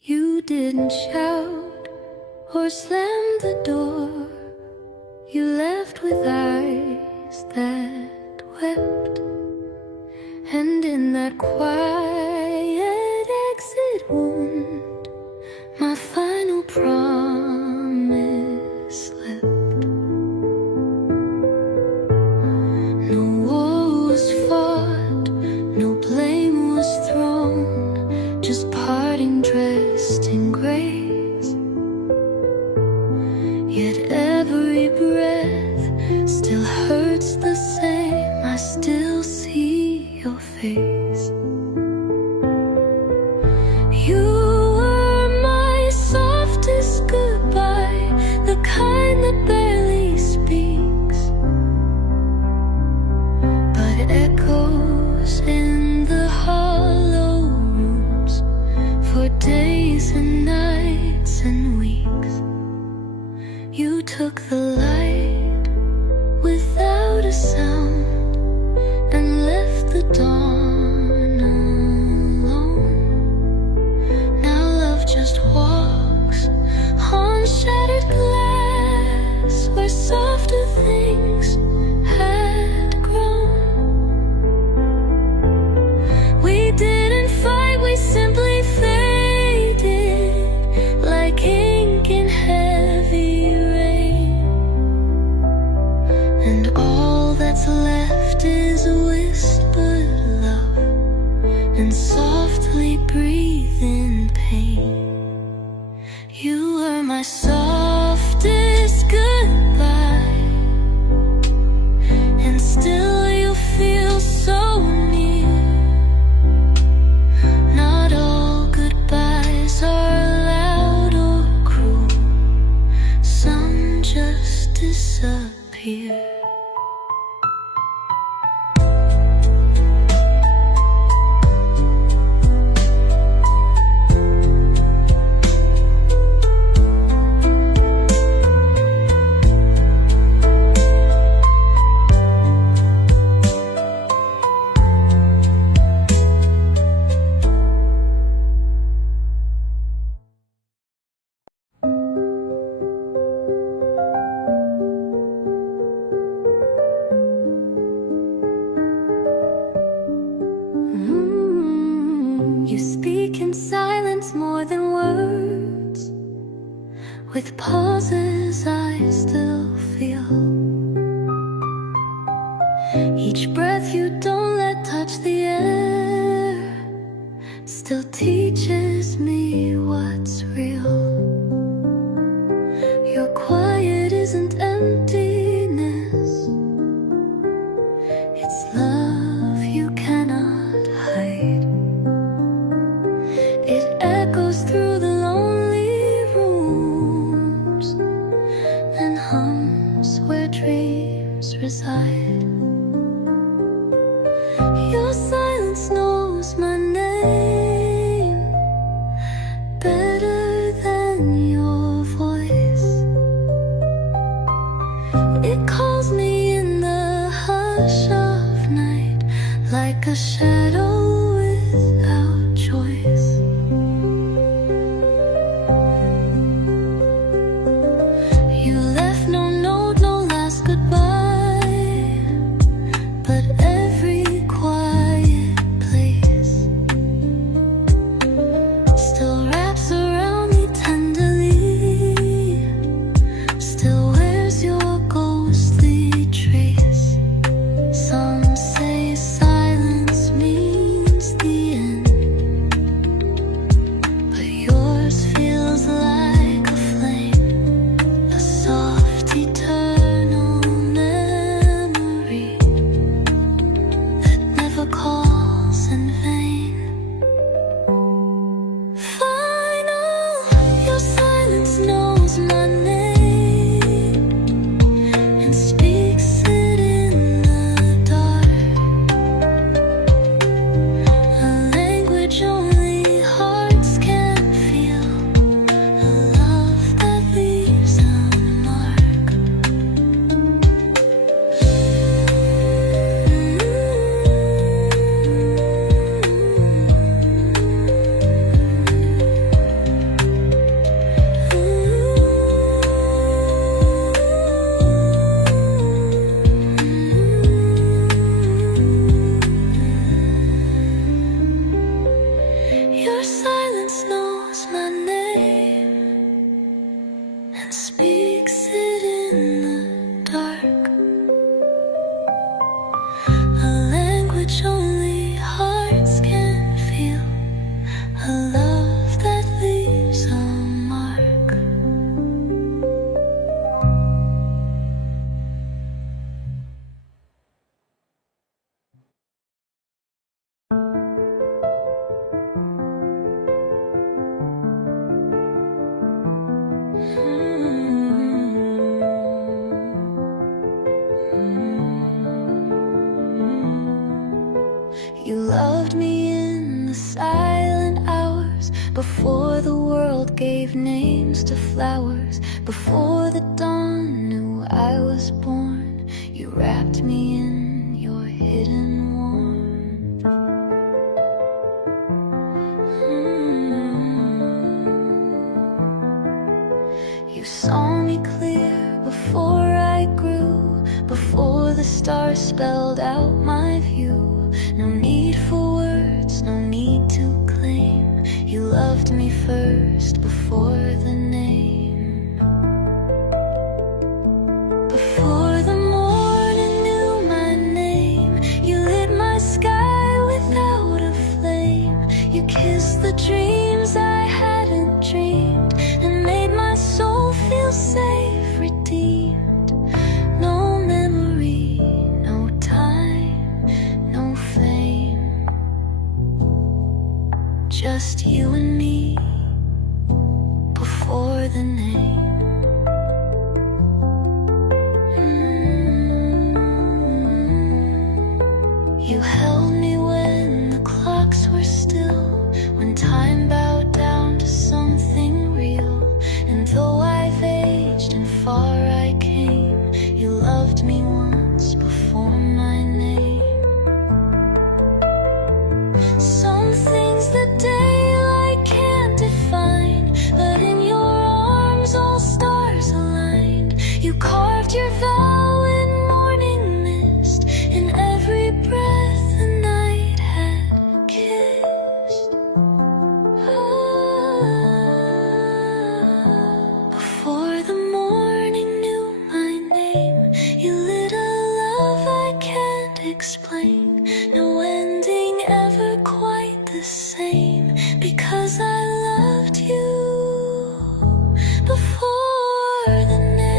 You didn't shout or slam the door. You left with eyes that wept, and in that quiet exit wound, my final promise slipped. No war was fought, no blame was thrown, just parting dressed in grace. kind that barely speaks, but echoes in the hollow rooms for days and nights and weeks. You took the light without a sound and left the dawn alone. Now love just walks on shattered glass where softer things had grown. We didn't fight, we simply faded like ink in heavy rain. And all that's left is whispered love and softly breathing pain. You were my softest goodbye, and still you feel so near. Not all goodbyes are loud or cruel, some just disappear. You speak in silence more than words, with pauses I still feel. Each breath you don't let touch the air still teaches me what's real. Your quiet isn't emptiness, it's love you cannot hide. It echoes through the lonely rooms and hums where dreams reside. before the world gave names to flowers, before the dawn knew I was born, you wrapped me in your hidden warmth. You saw me clear before I grew, before the stars spelled out my view. No need for words, no need to claim, you loved me first before the name. Before the morning knew my name, you lit my sky without a flame. You kissed the dreams I hadn't dreamed and made my soul feel safe, redeemed. No memory, no time, no fame, just you and me before the name. You held me when the clocks were still, when time bowed down to something real. And though I've aged and far I came, you loved me once before my name. Some things the daylight can't define, but in your arms all stars aligned. You carved your vow in morning mist, in every breath the night had kissed. Before the morning knew my name, you lit a love I can't explain. No ending ever quite the same, because I loved you before the name.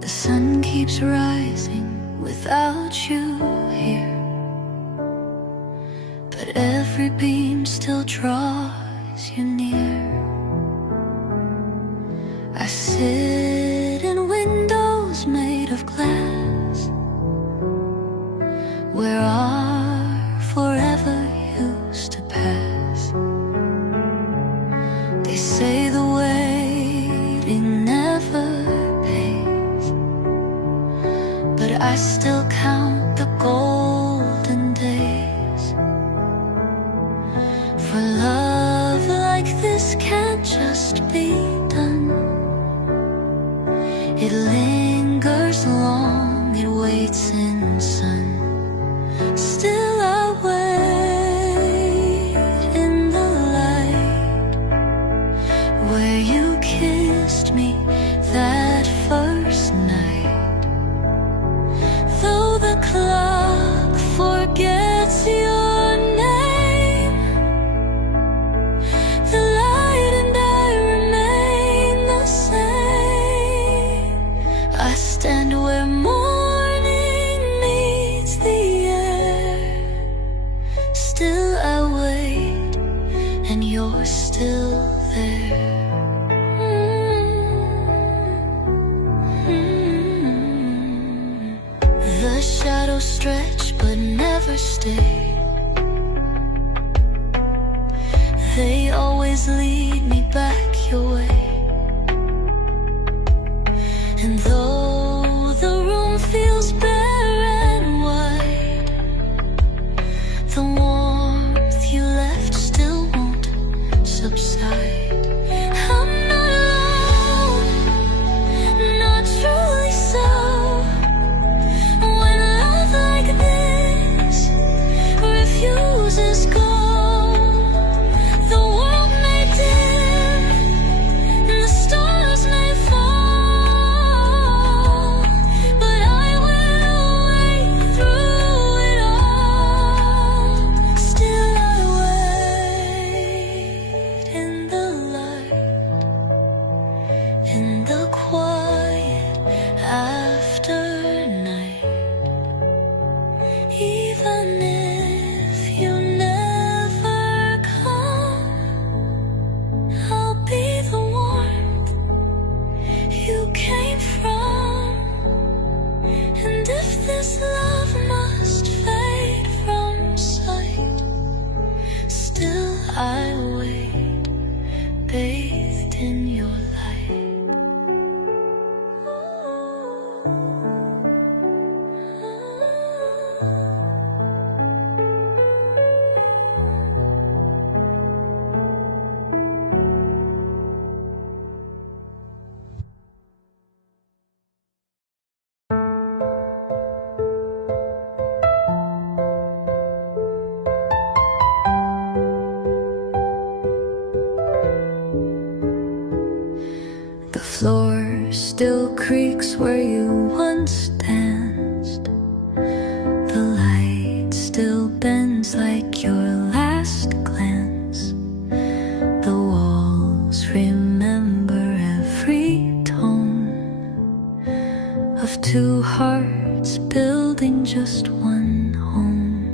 The sun keeps rising without you here, but every beam still draws you near. I sit in windows made of glass, where our forever used to pass. They say the waiting never pays, but I still count the golden days. For love like this can't just be done. It lingers long, it waits in sun. Still I wait in the light where you kissed me that first night. Though the clock forgets your name, the light and I remain the same. I stand where morning meets the air. Still I wait, and you're still there. The shadows stretch but never stay. They always lead me back your way. And though the room feels bare and wide, the warmth you left still won't subside. I'm not alone, not truly so. When love like this refuses go, I wait, bathed in your light. The floor still creaks where you once danced. The light still bends like your last glance. The walls remember every tone of two hearts building just one home.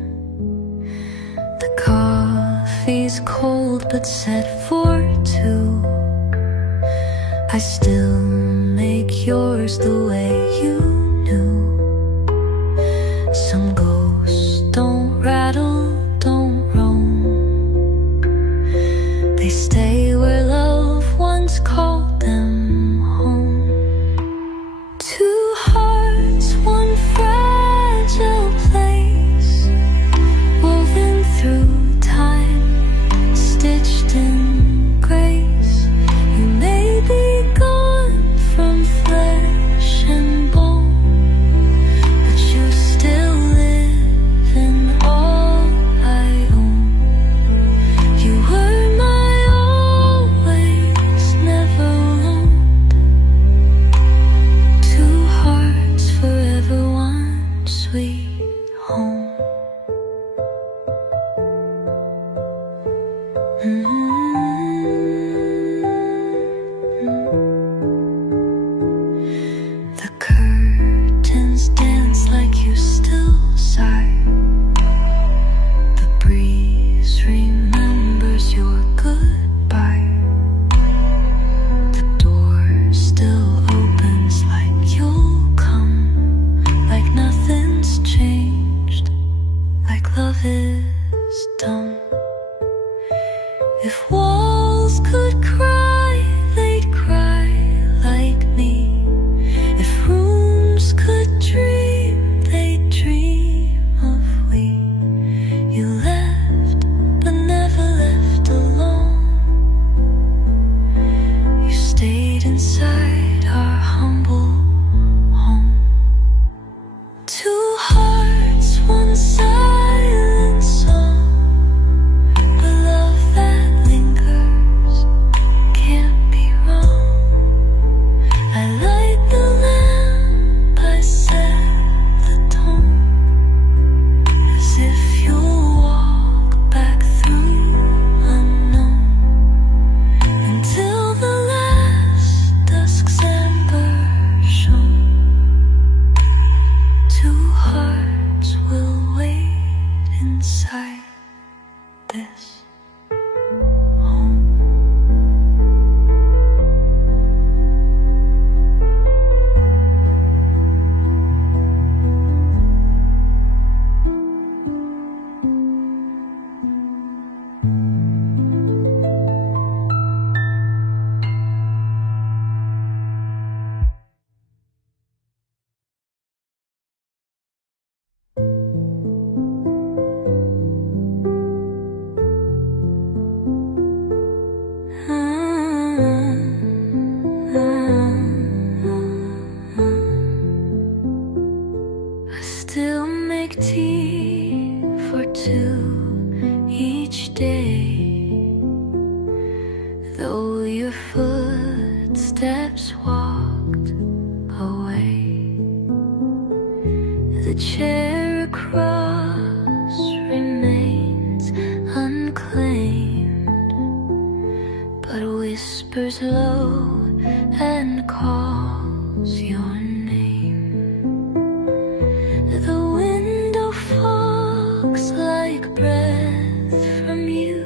The coffee's cold but set for two. I still make yours the way you knew. Some ghosts don't rattle, don't roam. They stay where love once called them home. Two hearts, one fragile place, woven through time, stitched in grace. You may be gone from flesh and bone, but you still live in all I own. You were my always, never alone. Two hearts forever, one sweet home. The curtains dance like you still sigh. The breeze remembers your goodbye. The door still opens like you'll come, like nothing's changed, like love is dumb. If walls could cry, they'd cry like me. If rooms could dream, they'd dream of we. You left, but never left alone. You stayed inside our humble home. Two hearts, one silent song, but love that lingers can't be wrong. I light the lamp, I set the tone, as if you'll walk back through unknown, until the last dusk's amber shone. Two hearts will wait inside this home. I still make tea for two each day, though your footsteps walked away. The chair across remains unclaimed, but whispers low and calls your name. The window fogs like breath from you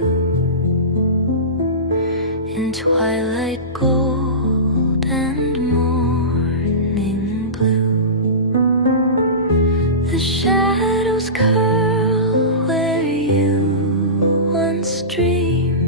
in twilight gold and morning blue. The shadows curl where you once dreamed.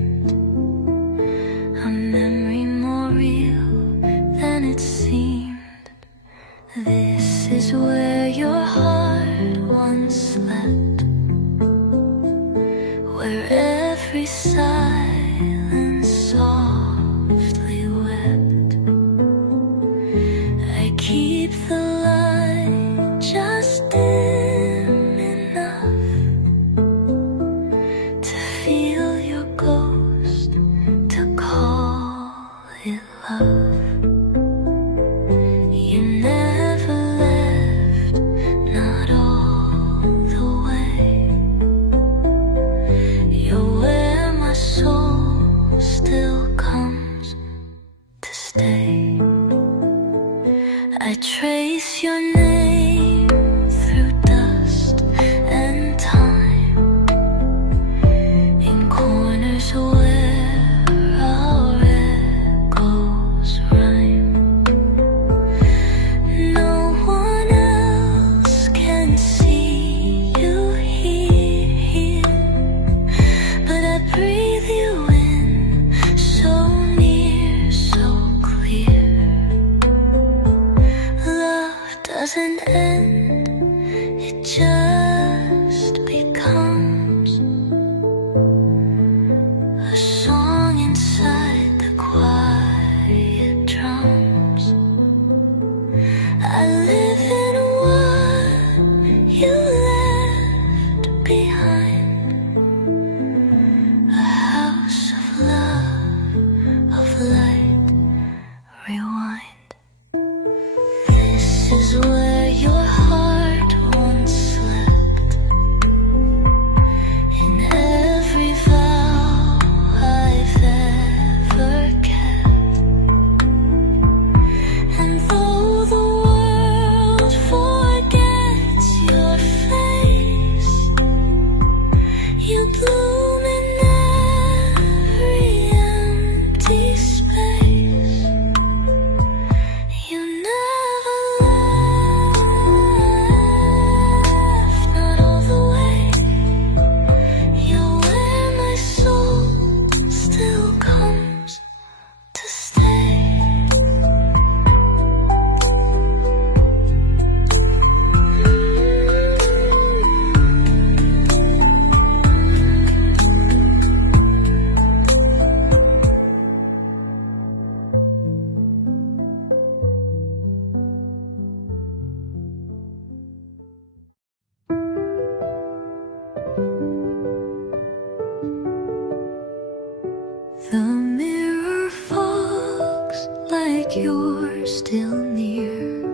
The mirror fogs like you're still near.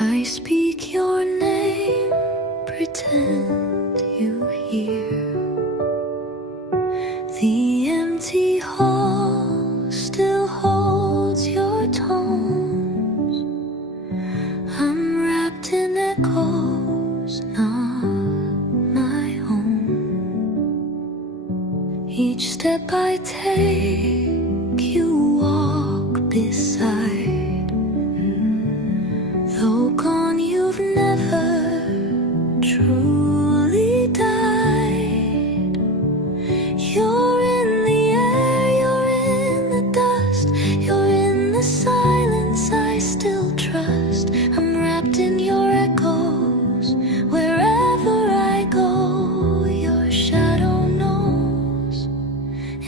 I speak your name, pretend you hear. The empty hall still holds your tones. I'm wrapped in echoes, not my own. Each step I take, you walk beside. Though gone, you've never truly died. You're in the air, you're in the dust, you're in the silence I still trust. I'm wrapped in your echoes, wherever I go, your shadow knows.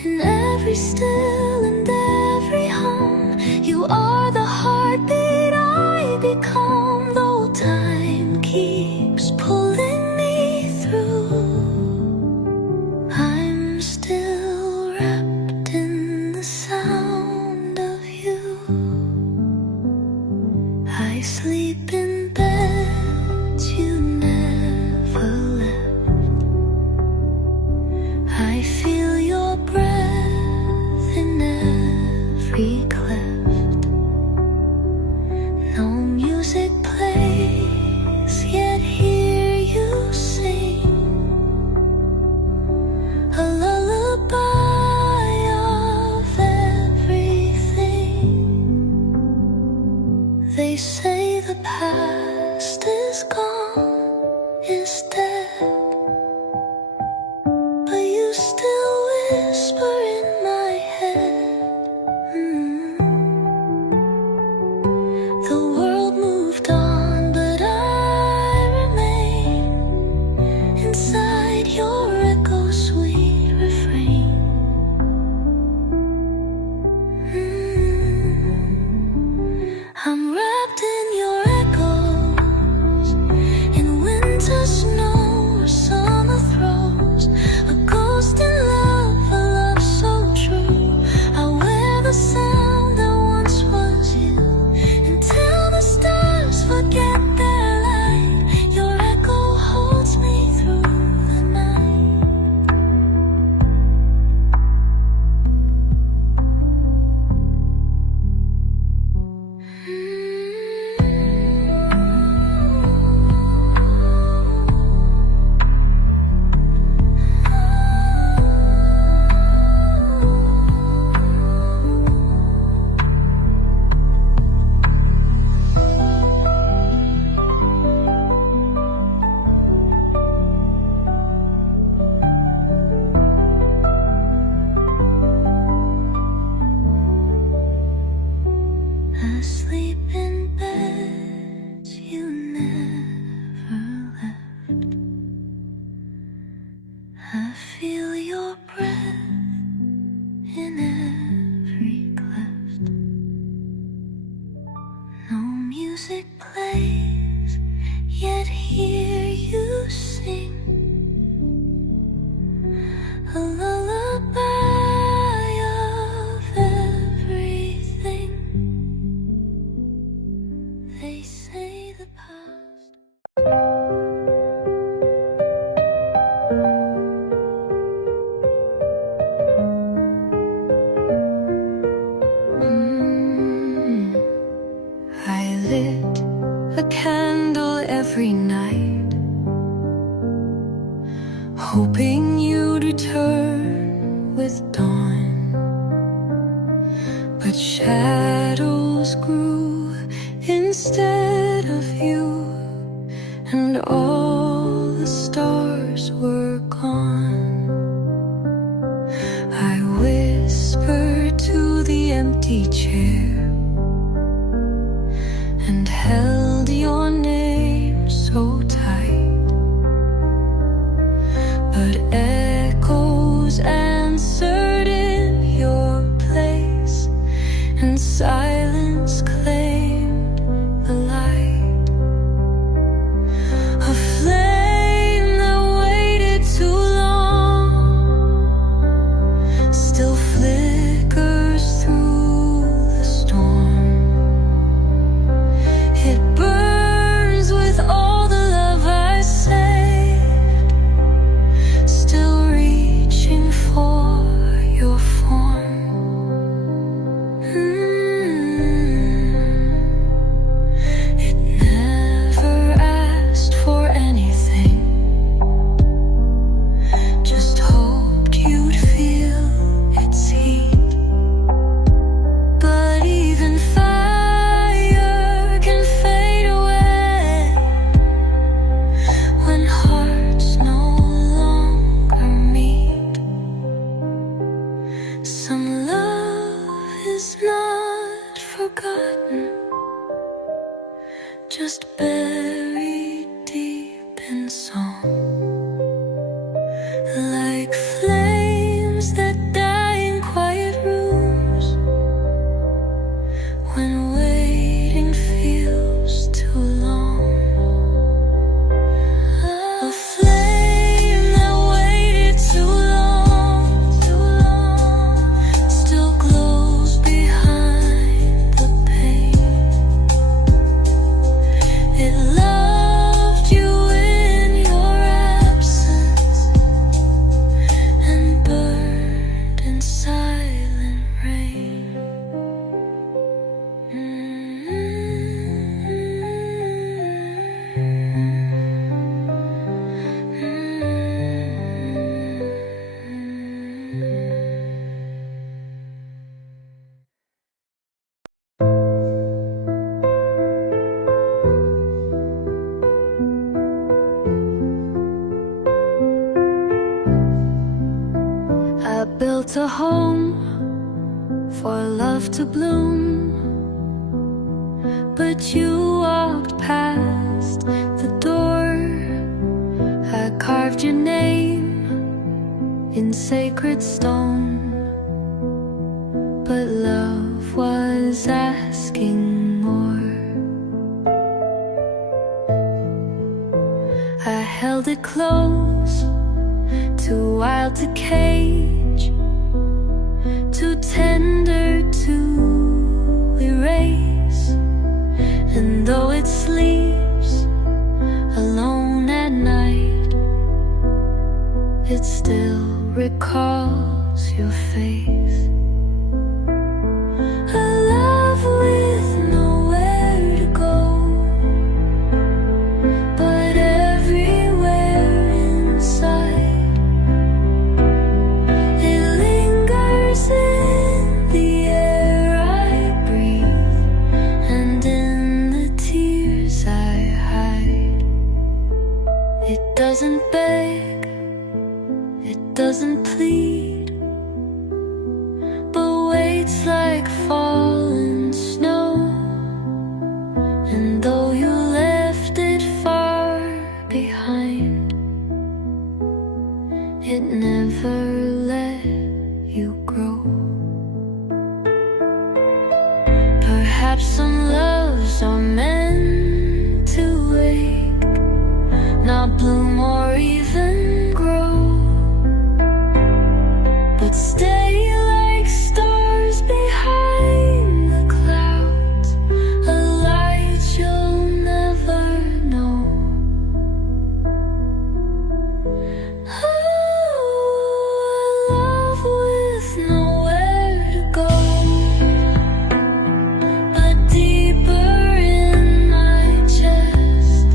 In every still and every hum, you are the heartbeat I become. Though time keeps pulling me through, I'm still wrapped in the sound of you. I sleep in beds you never left. I feel your breath in every cleft. No music plays, yet hear you sing a lullaby of everything. They say the past is gone, is dead, but you still whisper in my head. The world moved on, but I remain inside your echo sweet refrain. I'm wrapped in your echoes, in winter snow or summer throes. A ghost in love, a love so true. I wear the sound that once was you, until the stars forget their light. Your echo holds me through the night. Asleep in beds you never left. I feel your breath in every cleft. No music plays, yet hear you sing a lullaby of everything. They say the past. I lit a candle every night, hoping you'd return with dawn. But shadows grew instead of you, and all the stars were gone. I whispered to the empty chair and held your name so tight, but echoes answered in your place, and silence claimed the light. A flame that waited too long forgotten, just buried deep in song, like flames that die in quiet rooms when waiting feels too long. A flame that waited too long still glows behind the pain. It loved you in your absence and burned in silent rain. I built a home for love to bloom, but you walked past the door. I carved your name in sacred stone, but love was asking more. I held it close, too wild to cage, too tender to erase. And though it sleeps alone at night, it still recalls your face. A love with nowhere to go, but everywhere inside. It lingers in the air I breathe and in the tears I hide. It doesn't beg, it doesn't plead, but waits like fallen snow. And though you left it far behind, it never let you grow. Perhaps some loves are meant to wake, not bloom or even grow, but stay like stars behind the clouds, a light you'll never know. Oh, a love with nowhere to go, but deeper in my chest,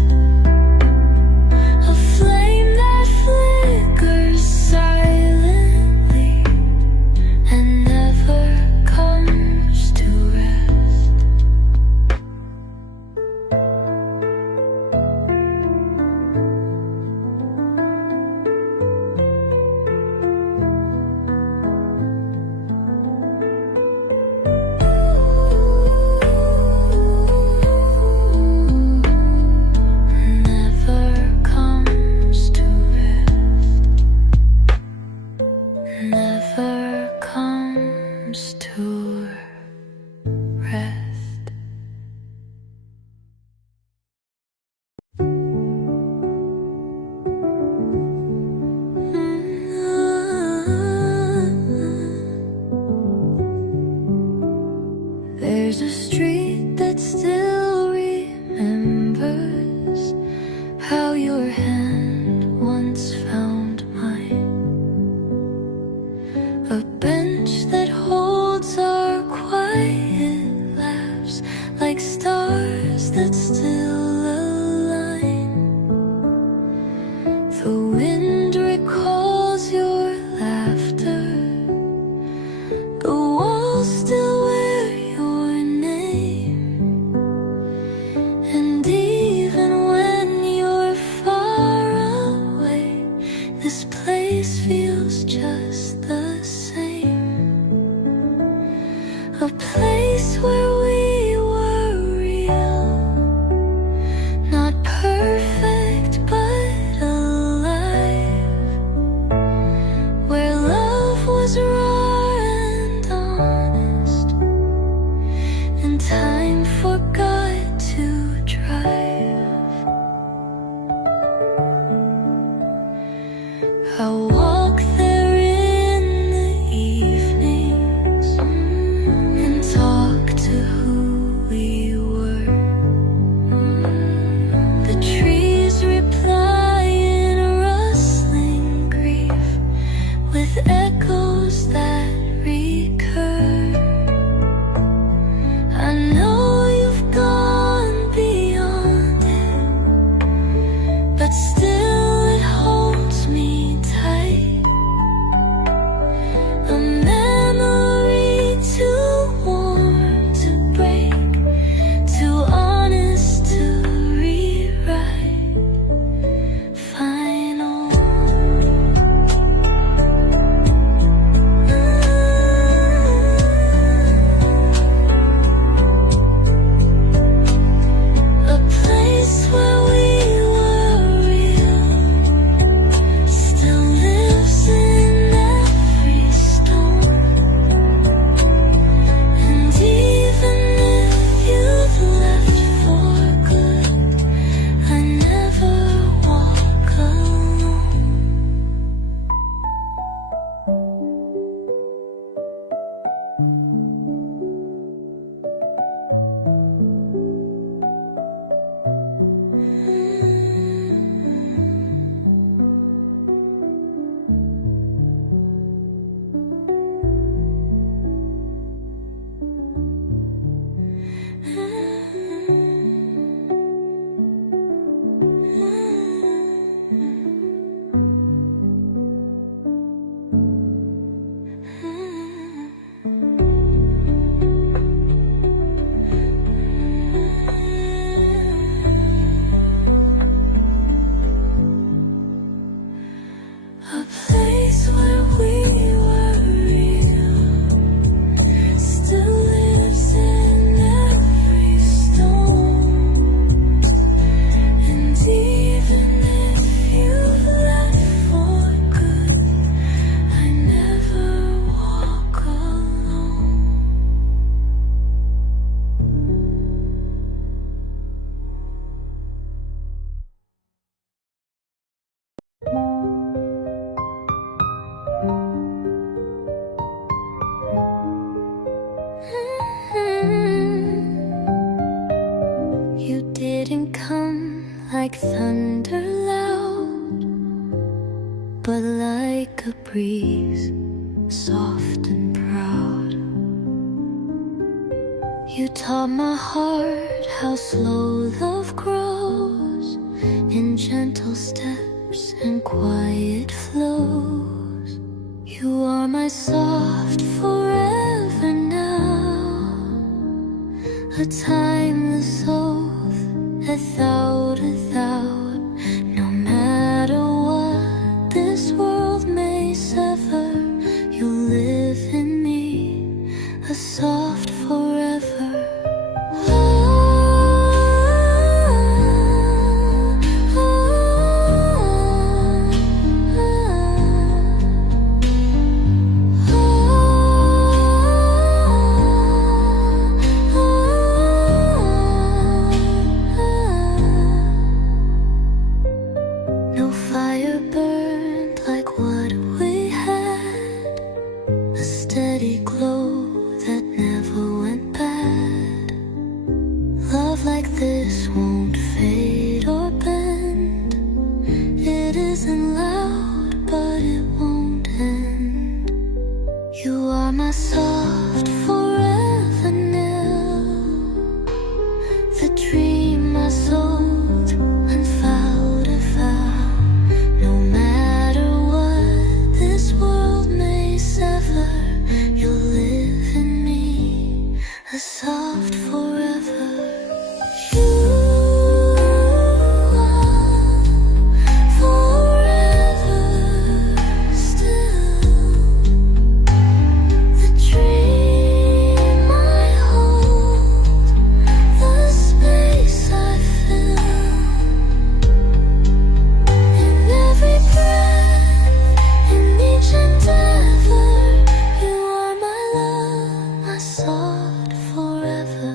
a flame that flickers silently and never comes to rest. Never comes to rest. Never comes to rest. There's a street that still remembers how your hand once found mine, a bench that holds our quiet laughs like stars that still align. The wind recalls your laughter, the walls still wear your name, and even when you're far away, this place feels just the same. taught my heart how slow love grows, in gentle steps and quiet flows. You are my soft forever now, a timeless oath, without a doubt. No matter what this world may sever, you live in me, a soft forever. No fire burned like what we had, a steady glow that never went bad. Love like this won't fade or bend. It isn't loud, but it won't end. You are my soft forever now, the dream I sold and vowed a vow. No matter what this world may sever, you'll live in me, a soft forever. You are forever still, the dream I hold, the space I fill. In every breath, in each endeavor, you are my love, my soft forever.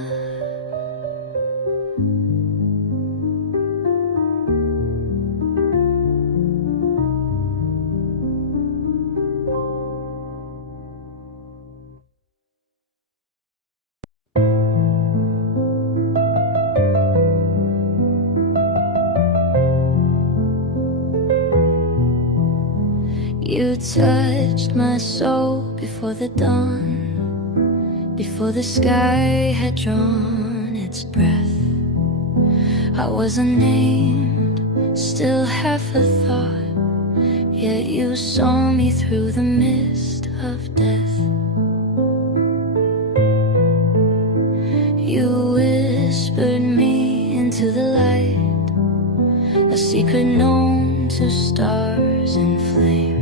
You touched my soul before the dawn, before the sky had drawn its breath. I was unnamed, still half a thought, yet you saw me through the mist of death. You whispered me into the light, a secret known to stars in flame.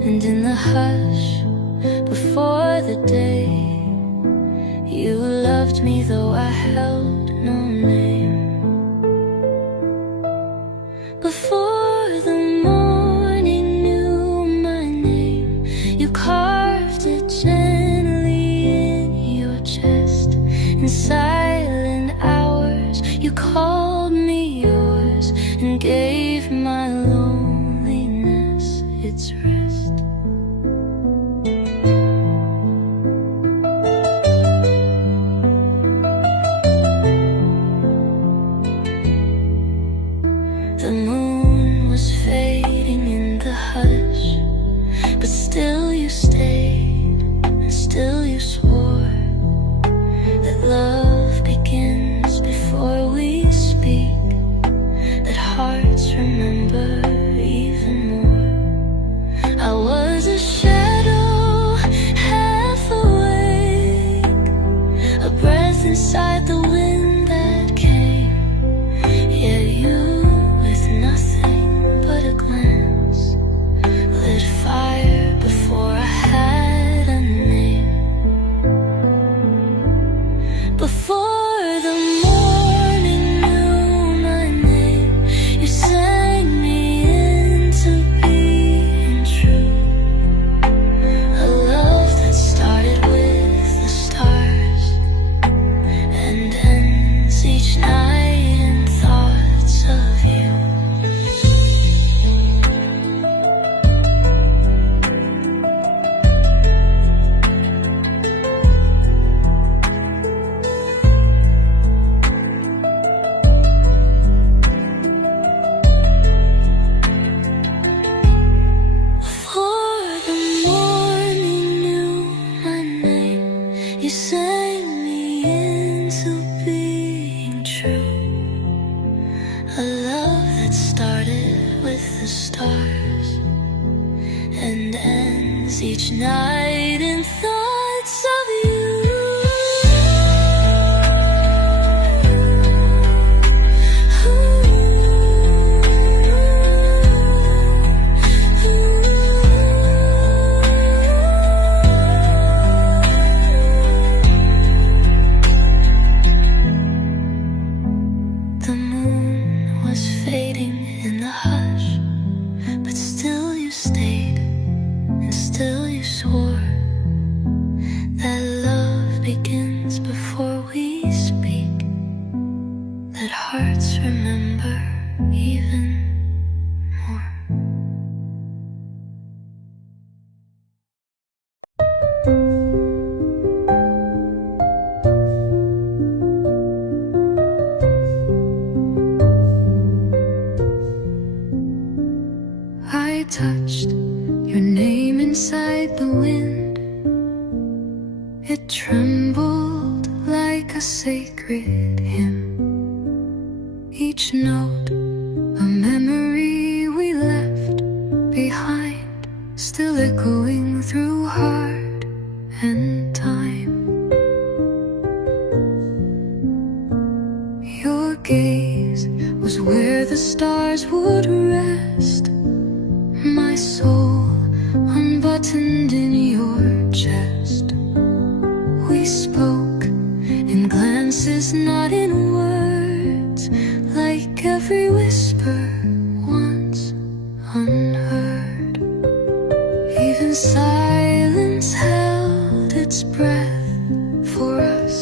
And in the hush, before the day, you loved me though I held no name. Before the morning knew my name, you carved it gently in your chest. In silent hours, you called me yours and gave my loneliness its rest. The moon was fading in the hush, but still you stayed, and still you swore that love begins before we speak, that hearts remember even more. I was a shadow, half awake, a breath inside the wind that came, yet you, nothing but a glance, lit fire before I had night in thoughts of you. The moon was fading in the hush, but still you stayed, and still you swore that love begins before we speak, that hearts remember even more. I touched your name inside the wind. It trembled like a sacred hymn. Each note a memory we left behind, still echoing through heart and time. Your gaze was where the stars would rest. My soul unbuttoned in your chest. We spoke in glances, not in words, like every whisper once unheard. Even silence held its breath for us,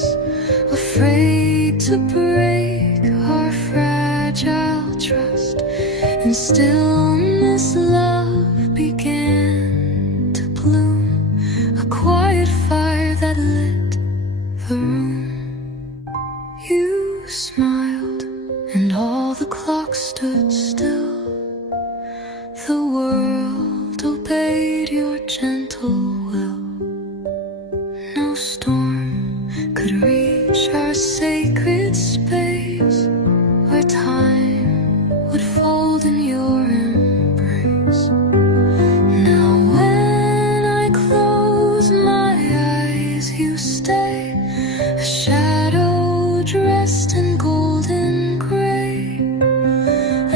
afraid to break our fragile trust. And stillness, love began to bloom, a quiet fire that lit the room. You smiled, and all the clocks stood still. The world obeyed your gentle will. No storm could reach our sacred space, where time would fold in your embrace. Now when I close my eyes, you stay, a shadow dressed in golden gray.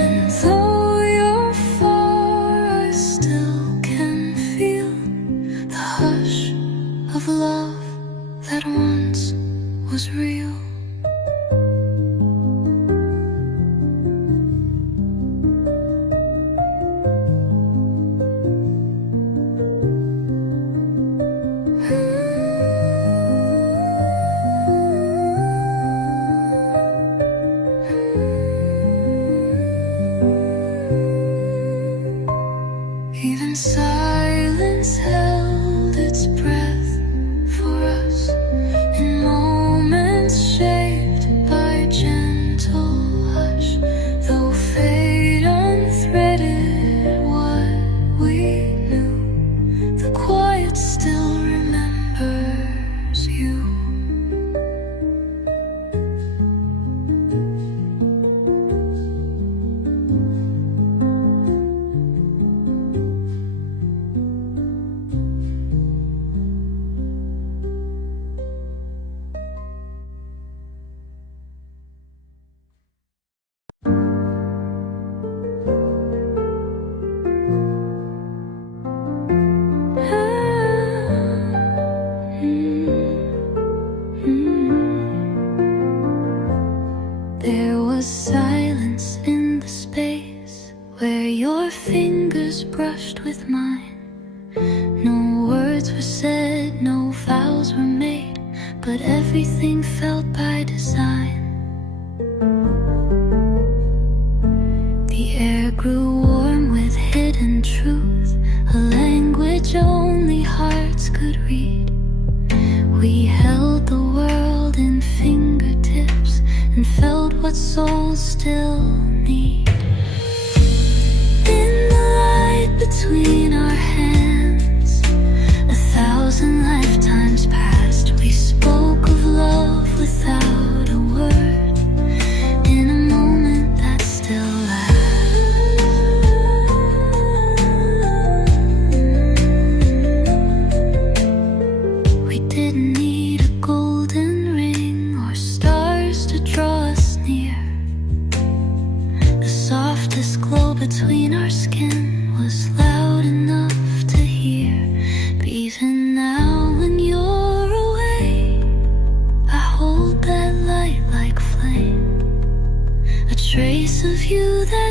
And though you're far, I still can feel the hush of love that once was real. Even silence held its breath for us, in moments shaped by gentle hush. Though fate unthreaded what we knew, the quiet still remembers you. There was silence in the space where your fingers brushed with mine. No words were said, no vows were made, but everything felt by design. The air grew warm with hidden truth, a language only hearts could read. We held the world in fingertips and felt what souls still need. In the light between our hands, 1,000 lifetimes passed. We spoke of love without a word, in a moment that still lasts.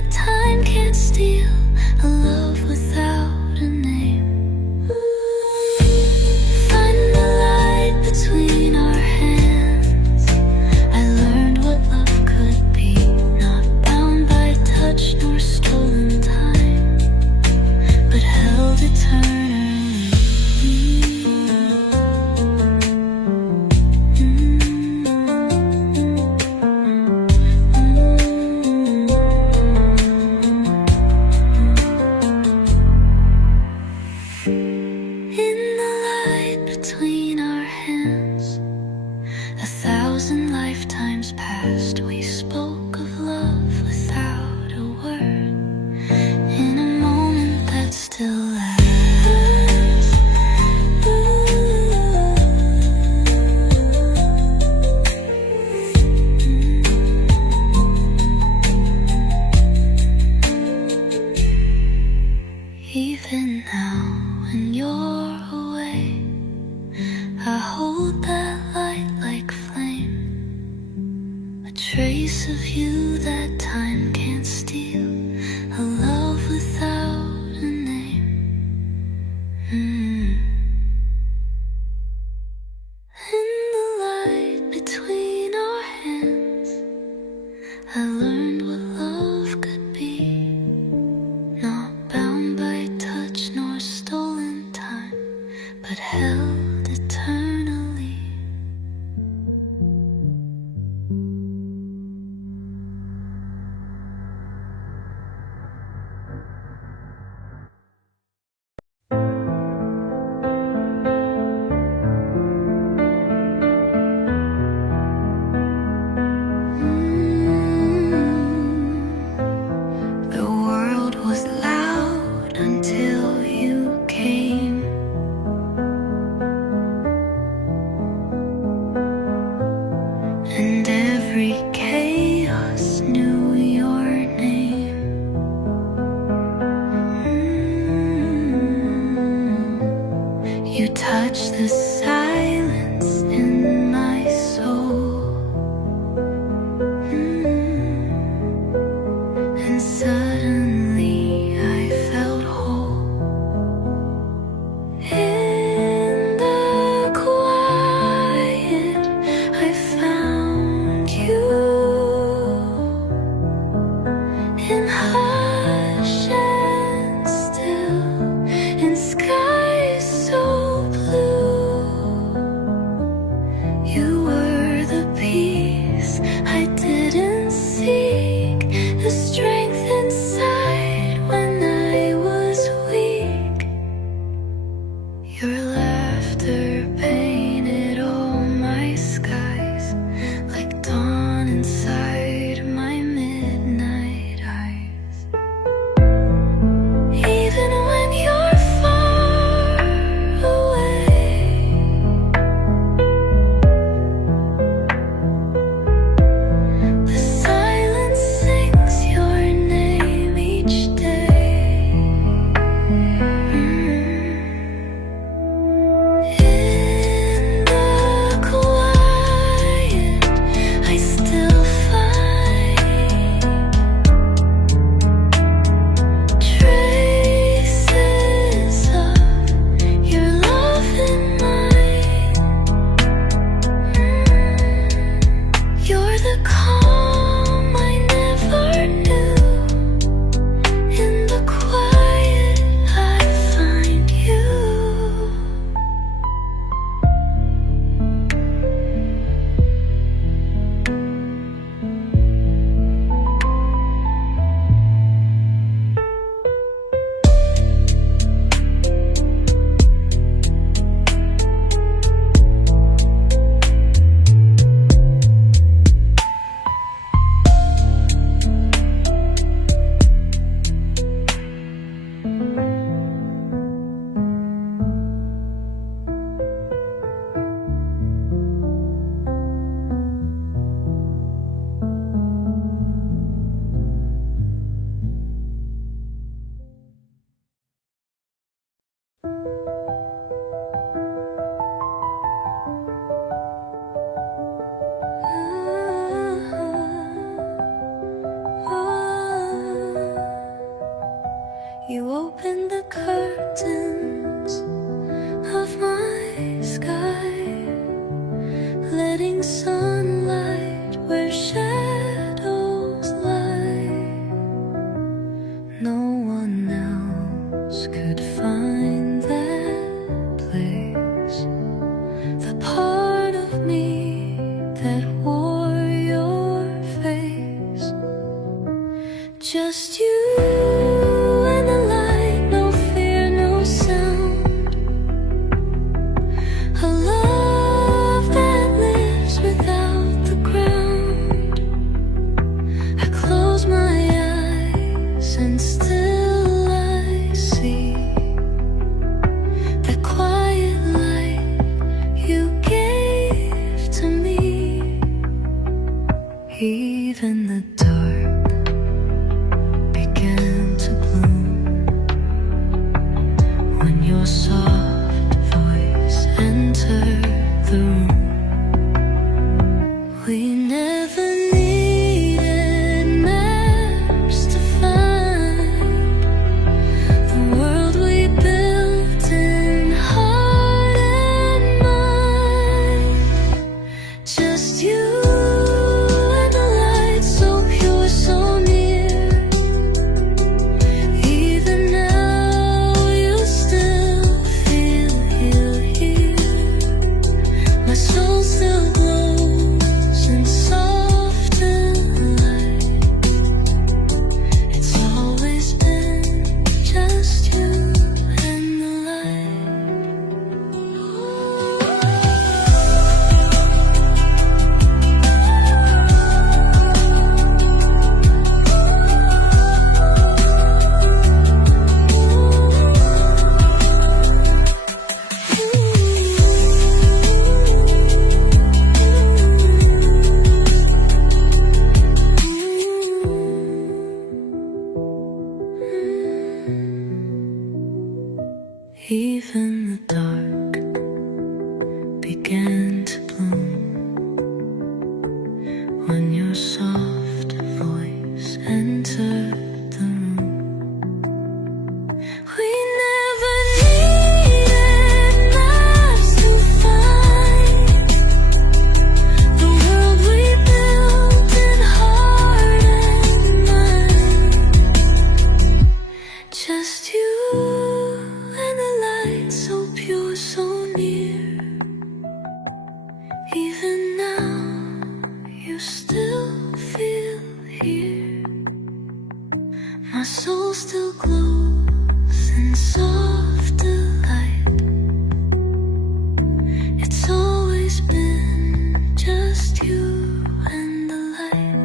that time can't steal, a love without a name. Find the light between our hands. I learned what love could be, not bound by touch nor stolen time, but held eternally. Between our hands, 1,000 lifetimes passed. We spoke of love without a word, in a moment that still lasts. Even now, when you're away, I hold that light like flame, a trace of you that time can't steal, a love without a name. In the light between our hands, I learned what love could be, not bound by touch nor stolen time, but held eternally. The world was loud until you came. And every chaos knew your name. You touched the silence in my soul, and suddenly I felt whole. In the quiet, I found you. In hush and still, in skies so blue, you were the peace I didn't seek, the strength inside when I was weak. Your laughter painted all my skies, like dawn inside my midnight eyes. Even when you're far away, the silence sings your name each day. In a love that lives without the ground. I close my eyes and still I see that quiet light you gave to me. Even the dark began to bloom when your soft voice entered the room. We never needed maps to find the world we built in heart and mind. Just you and the light so pure, so near. Even now you still feel here. My soul still glows in soft and light. It's always been just you and the Even the dark began to bloom when your soft voice entered the room. We never needed maps to find the world we built in heart and mind. Just you and the light so pure, so near. Even now you still feel here. My soul still glows in soft delight. It's always been just you and the light.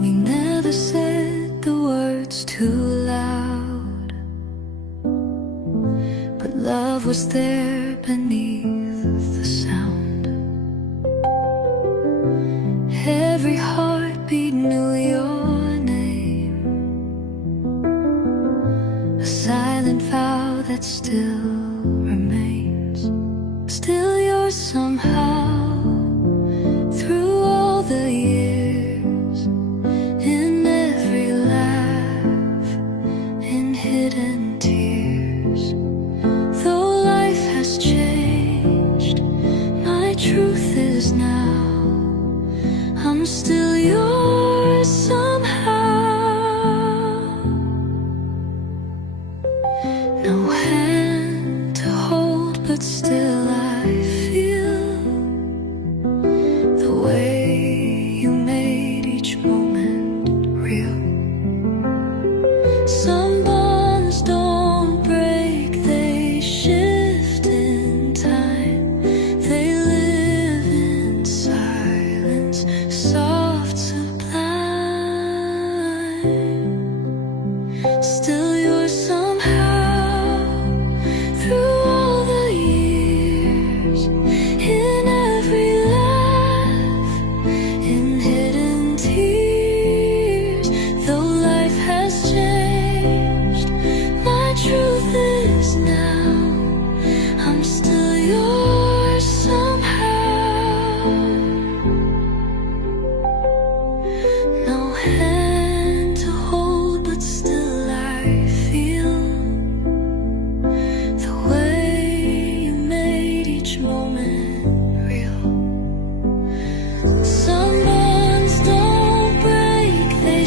We never said the words too loud, but love was there beneath the sound. Every heartbeat knew your name, a silent vow that still remains. Still yours somehow, through all the years, in every laugh, in hidden tears. Though life has changed, my truth is now, I'm still yours somehow. No hand to hold, but still I feel the way you made each moment real. Some bonds don't break, they shift in time. They live in silence, soft, sublime. Still yours somehow, through all the years, in every laugh, in hidden tears. Though life has changed, my truth is now, I'm still yours somehow. No hand to hold, but still I feel the way you made each moment real. Some bonds don't break, they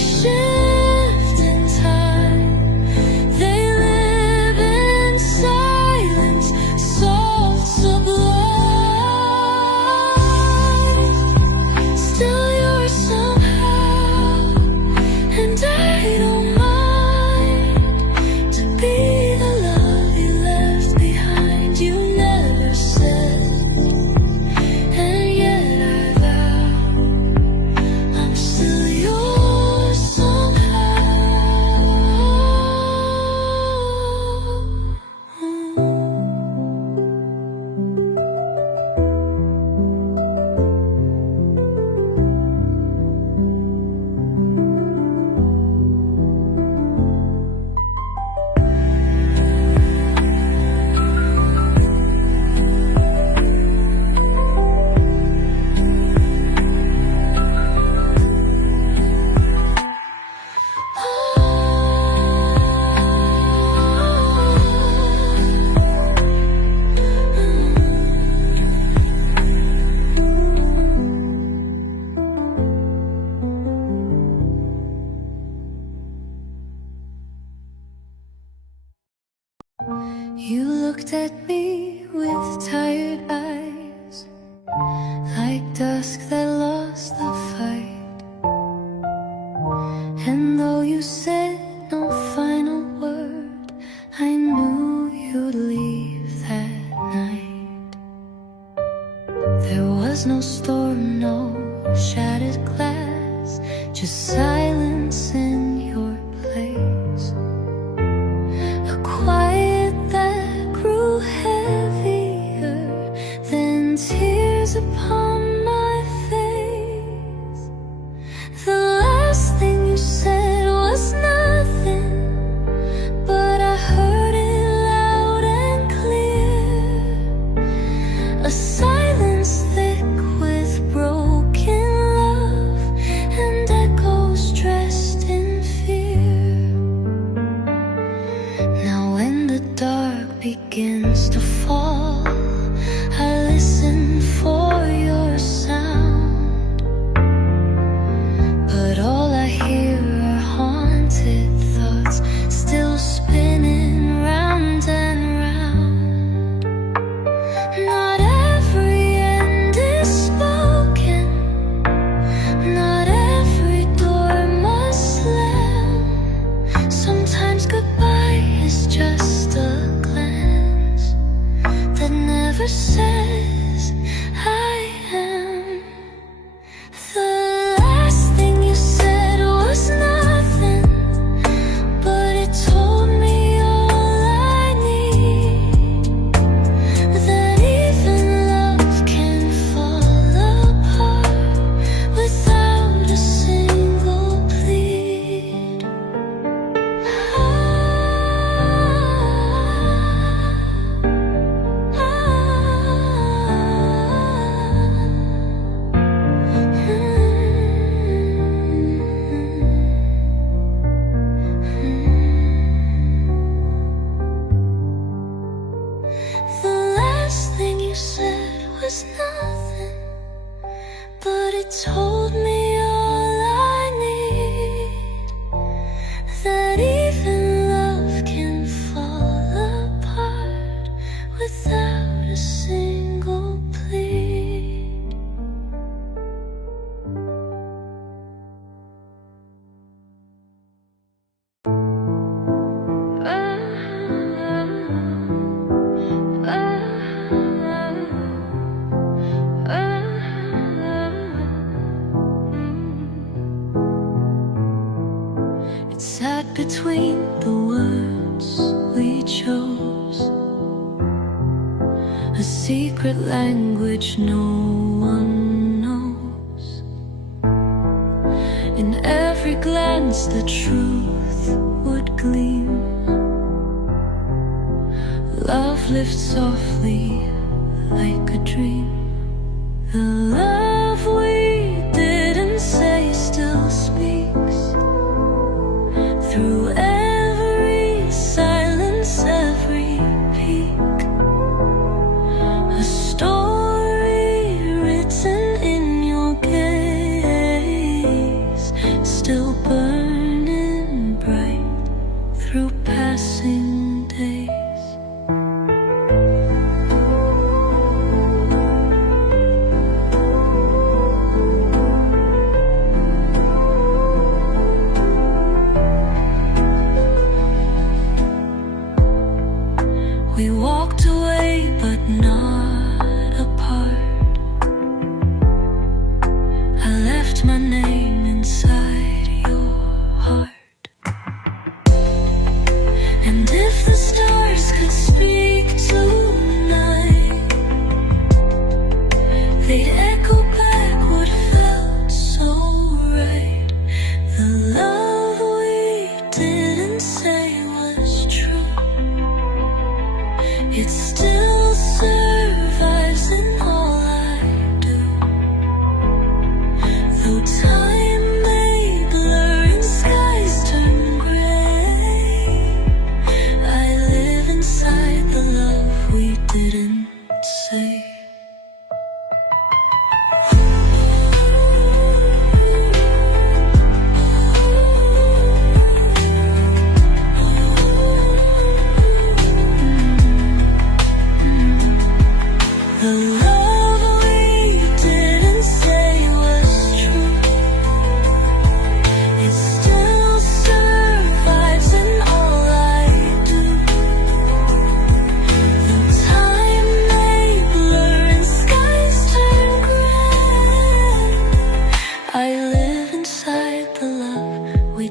You looked at me with tired eyes, like dusk that lost the fight. And though you said no final word, I knew you'd leave that night. There was no storm, no shattered glass, just silence in your place. A quiet that grew heavier than tears upon my face. The last thing you said was nothing, but I heard it loud and clear. A silence thick with broken love and echoes dressed in fear. Now when the dark begins to fall, I listen for your sound, but all I hear are haunted thoughts still spinning round and round. Not every end is spoken, not every door must slam. Sometimes goodbye is just a glance that never says I am. The last thing you said was nothing, but it told me all I need. That even love can fall apart without a single plead. The last thing you said was nothing, but it told me all I need. That even love can fall apart without a single plead. It sat between the words we chose, a secret language no one knows. In every glance the truth would gleam. Love lived softly like a dream. The love we didn't say still speaks through every silence, every peak. A story written in your gaze, still burning bright through passing days. We walked away, but not apart. I left my name inside yours.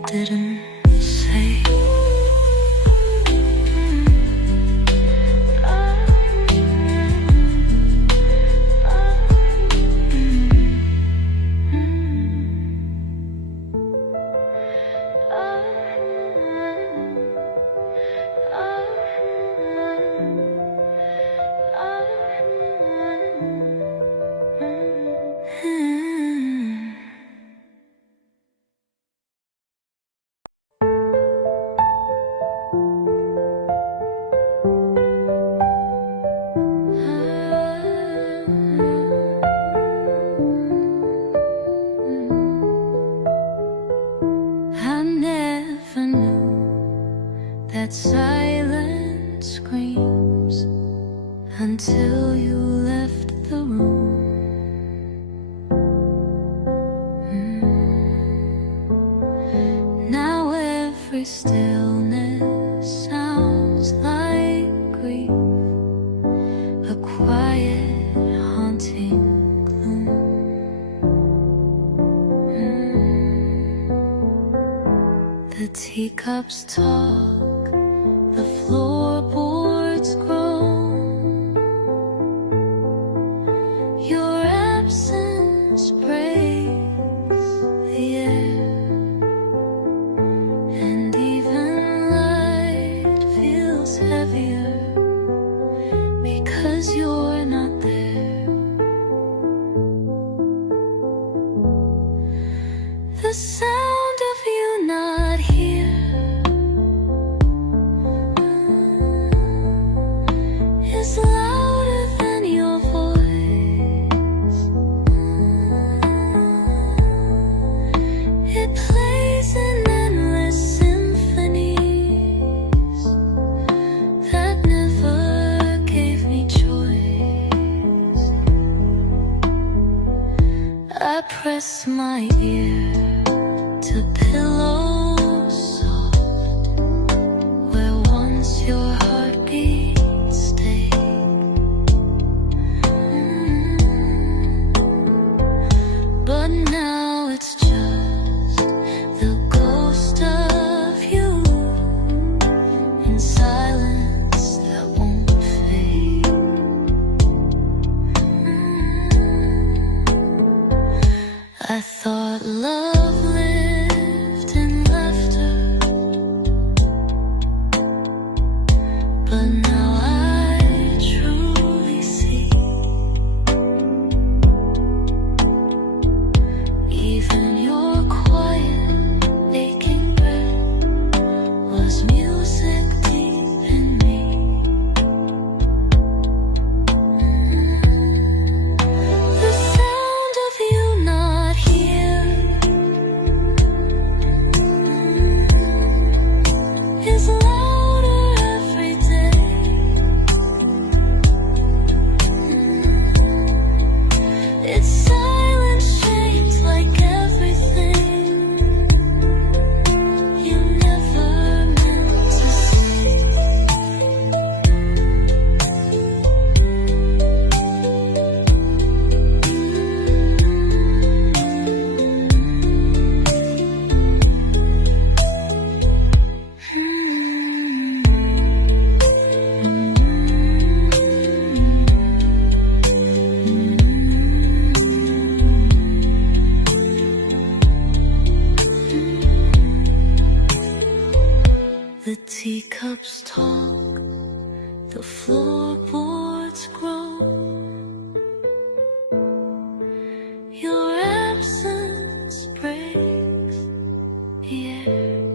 didn't say. I never knew that silence screams until you left the room. Now every stillness sounds like grief, a quiet, haunting gloom. The teacups talk, the floorboards groan. Your absence breaks the air, and even light feels heavier because you're not there. The sound of you not here is louder than your voice. It plays in endless symphonies that never gave me choice. I press my ear to pillows soft, where once your heartbeat stayed. But now it's just the ghost of you in silence that won't fade. I thought love lived in laughter, but now I truly see. Even your quiet, aching breath was music deep in me. The sound of you not here is louder every day. It's silence shaped like everything you never meant to say. The teacups talk, the floorboards groan. Your absence breaks the air.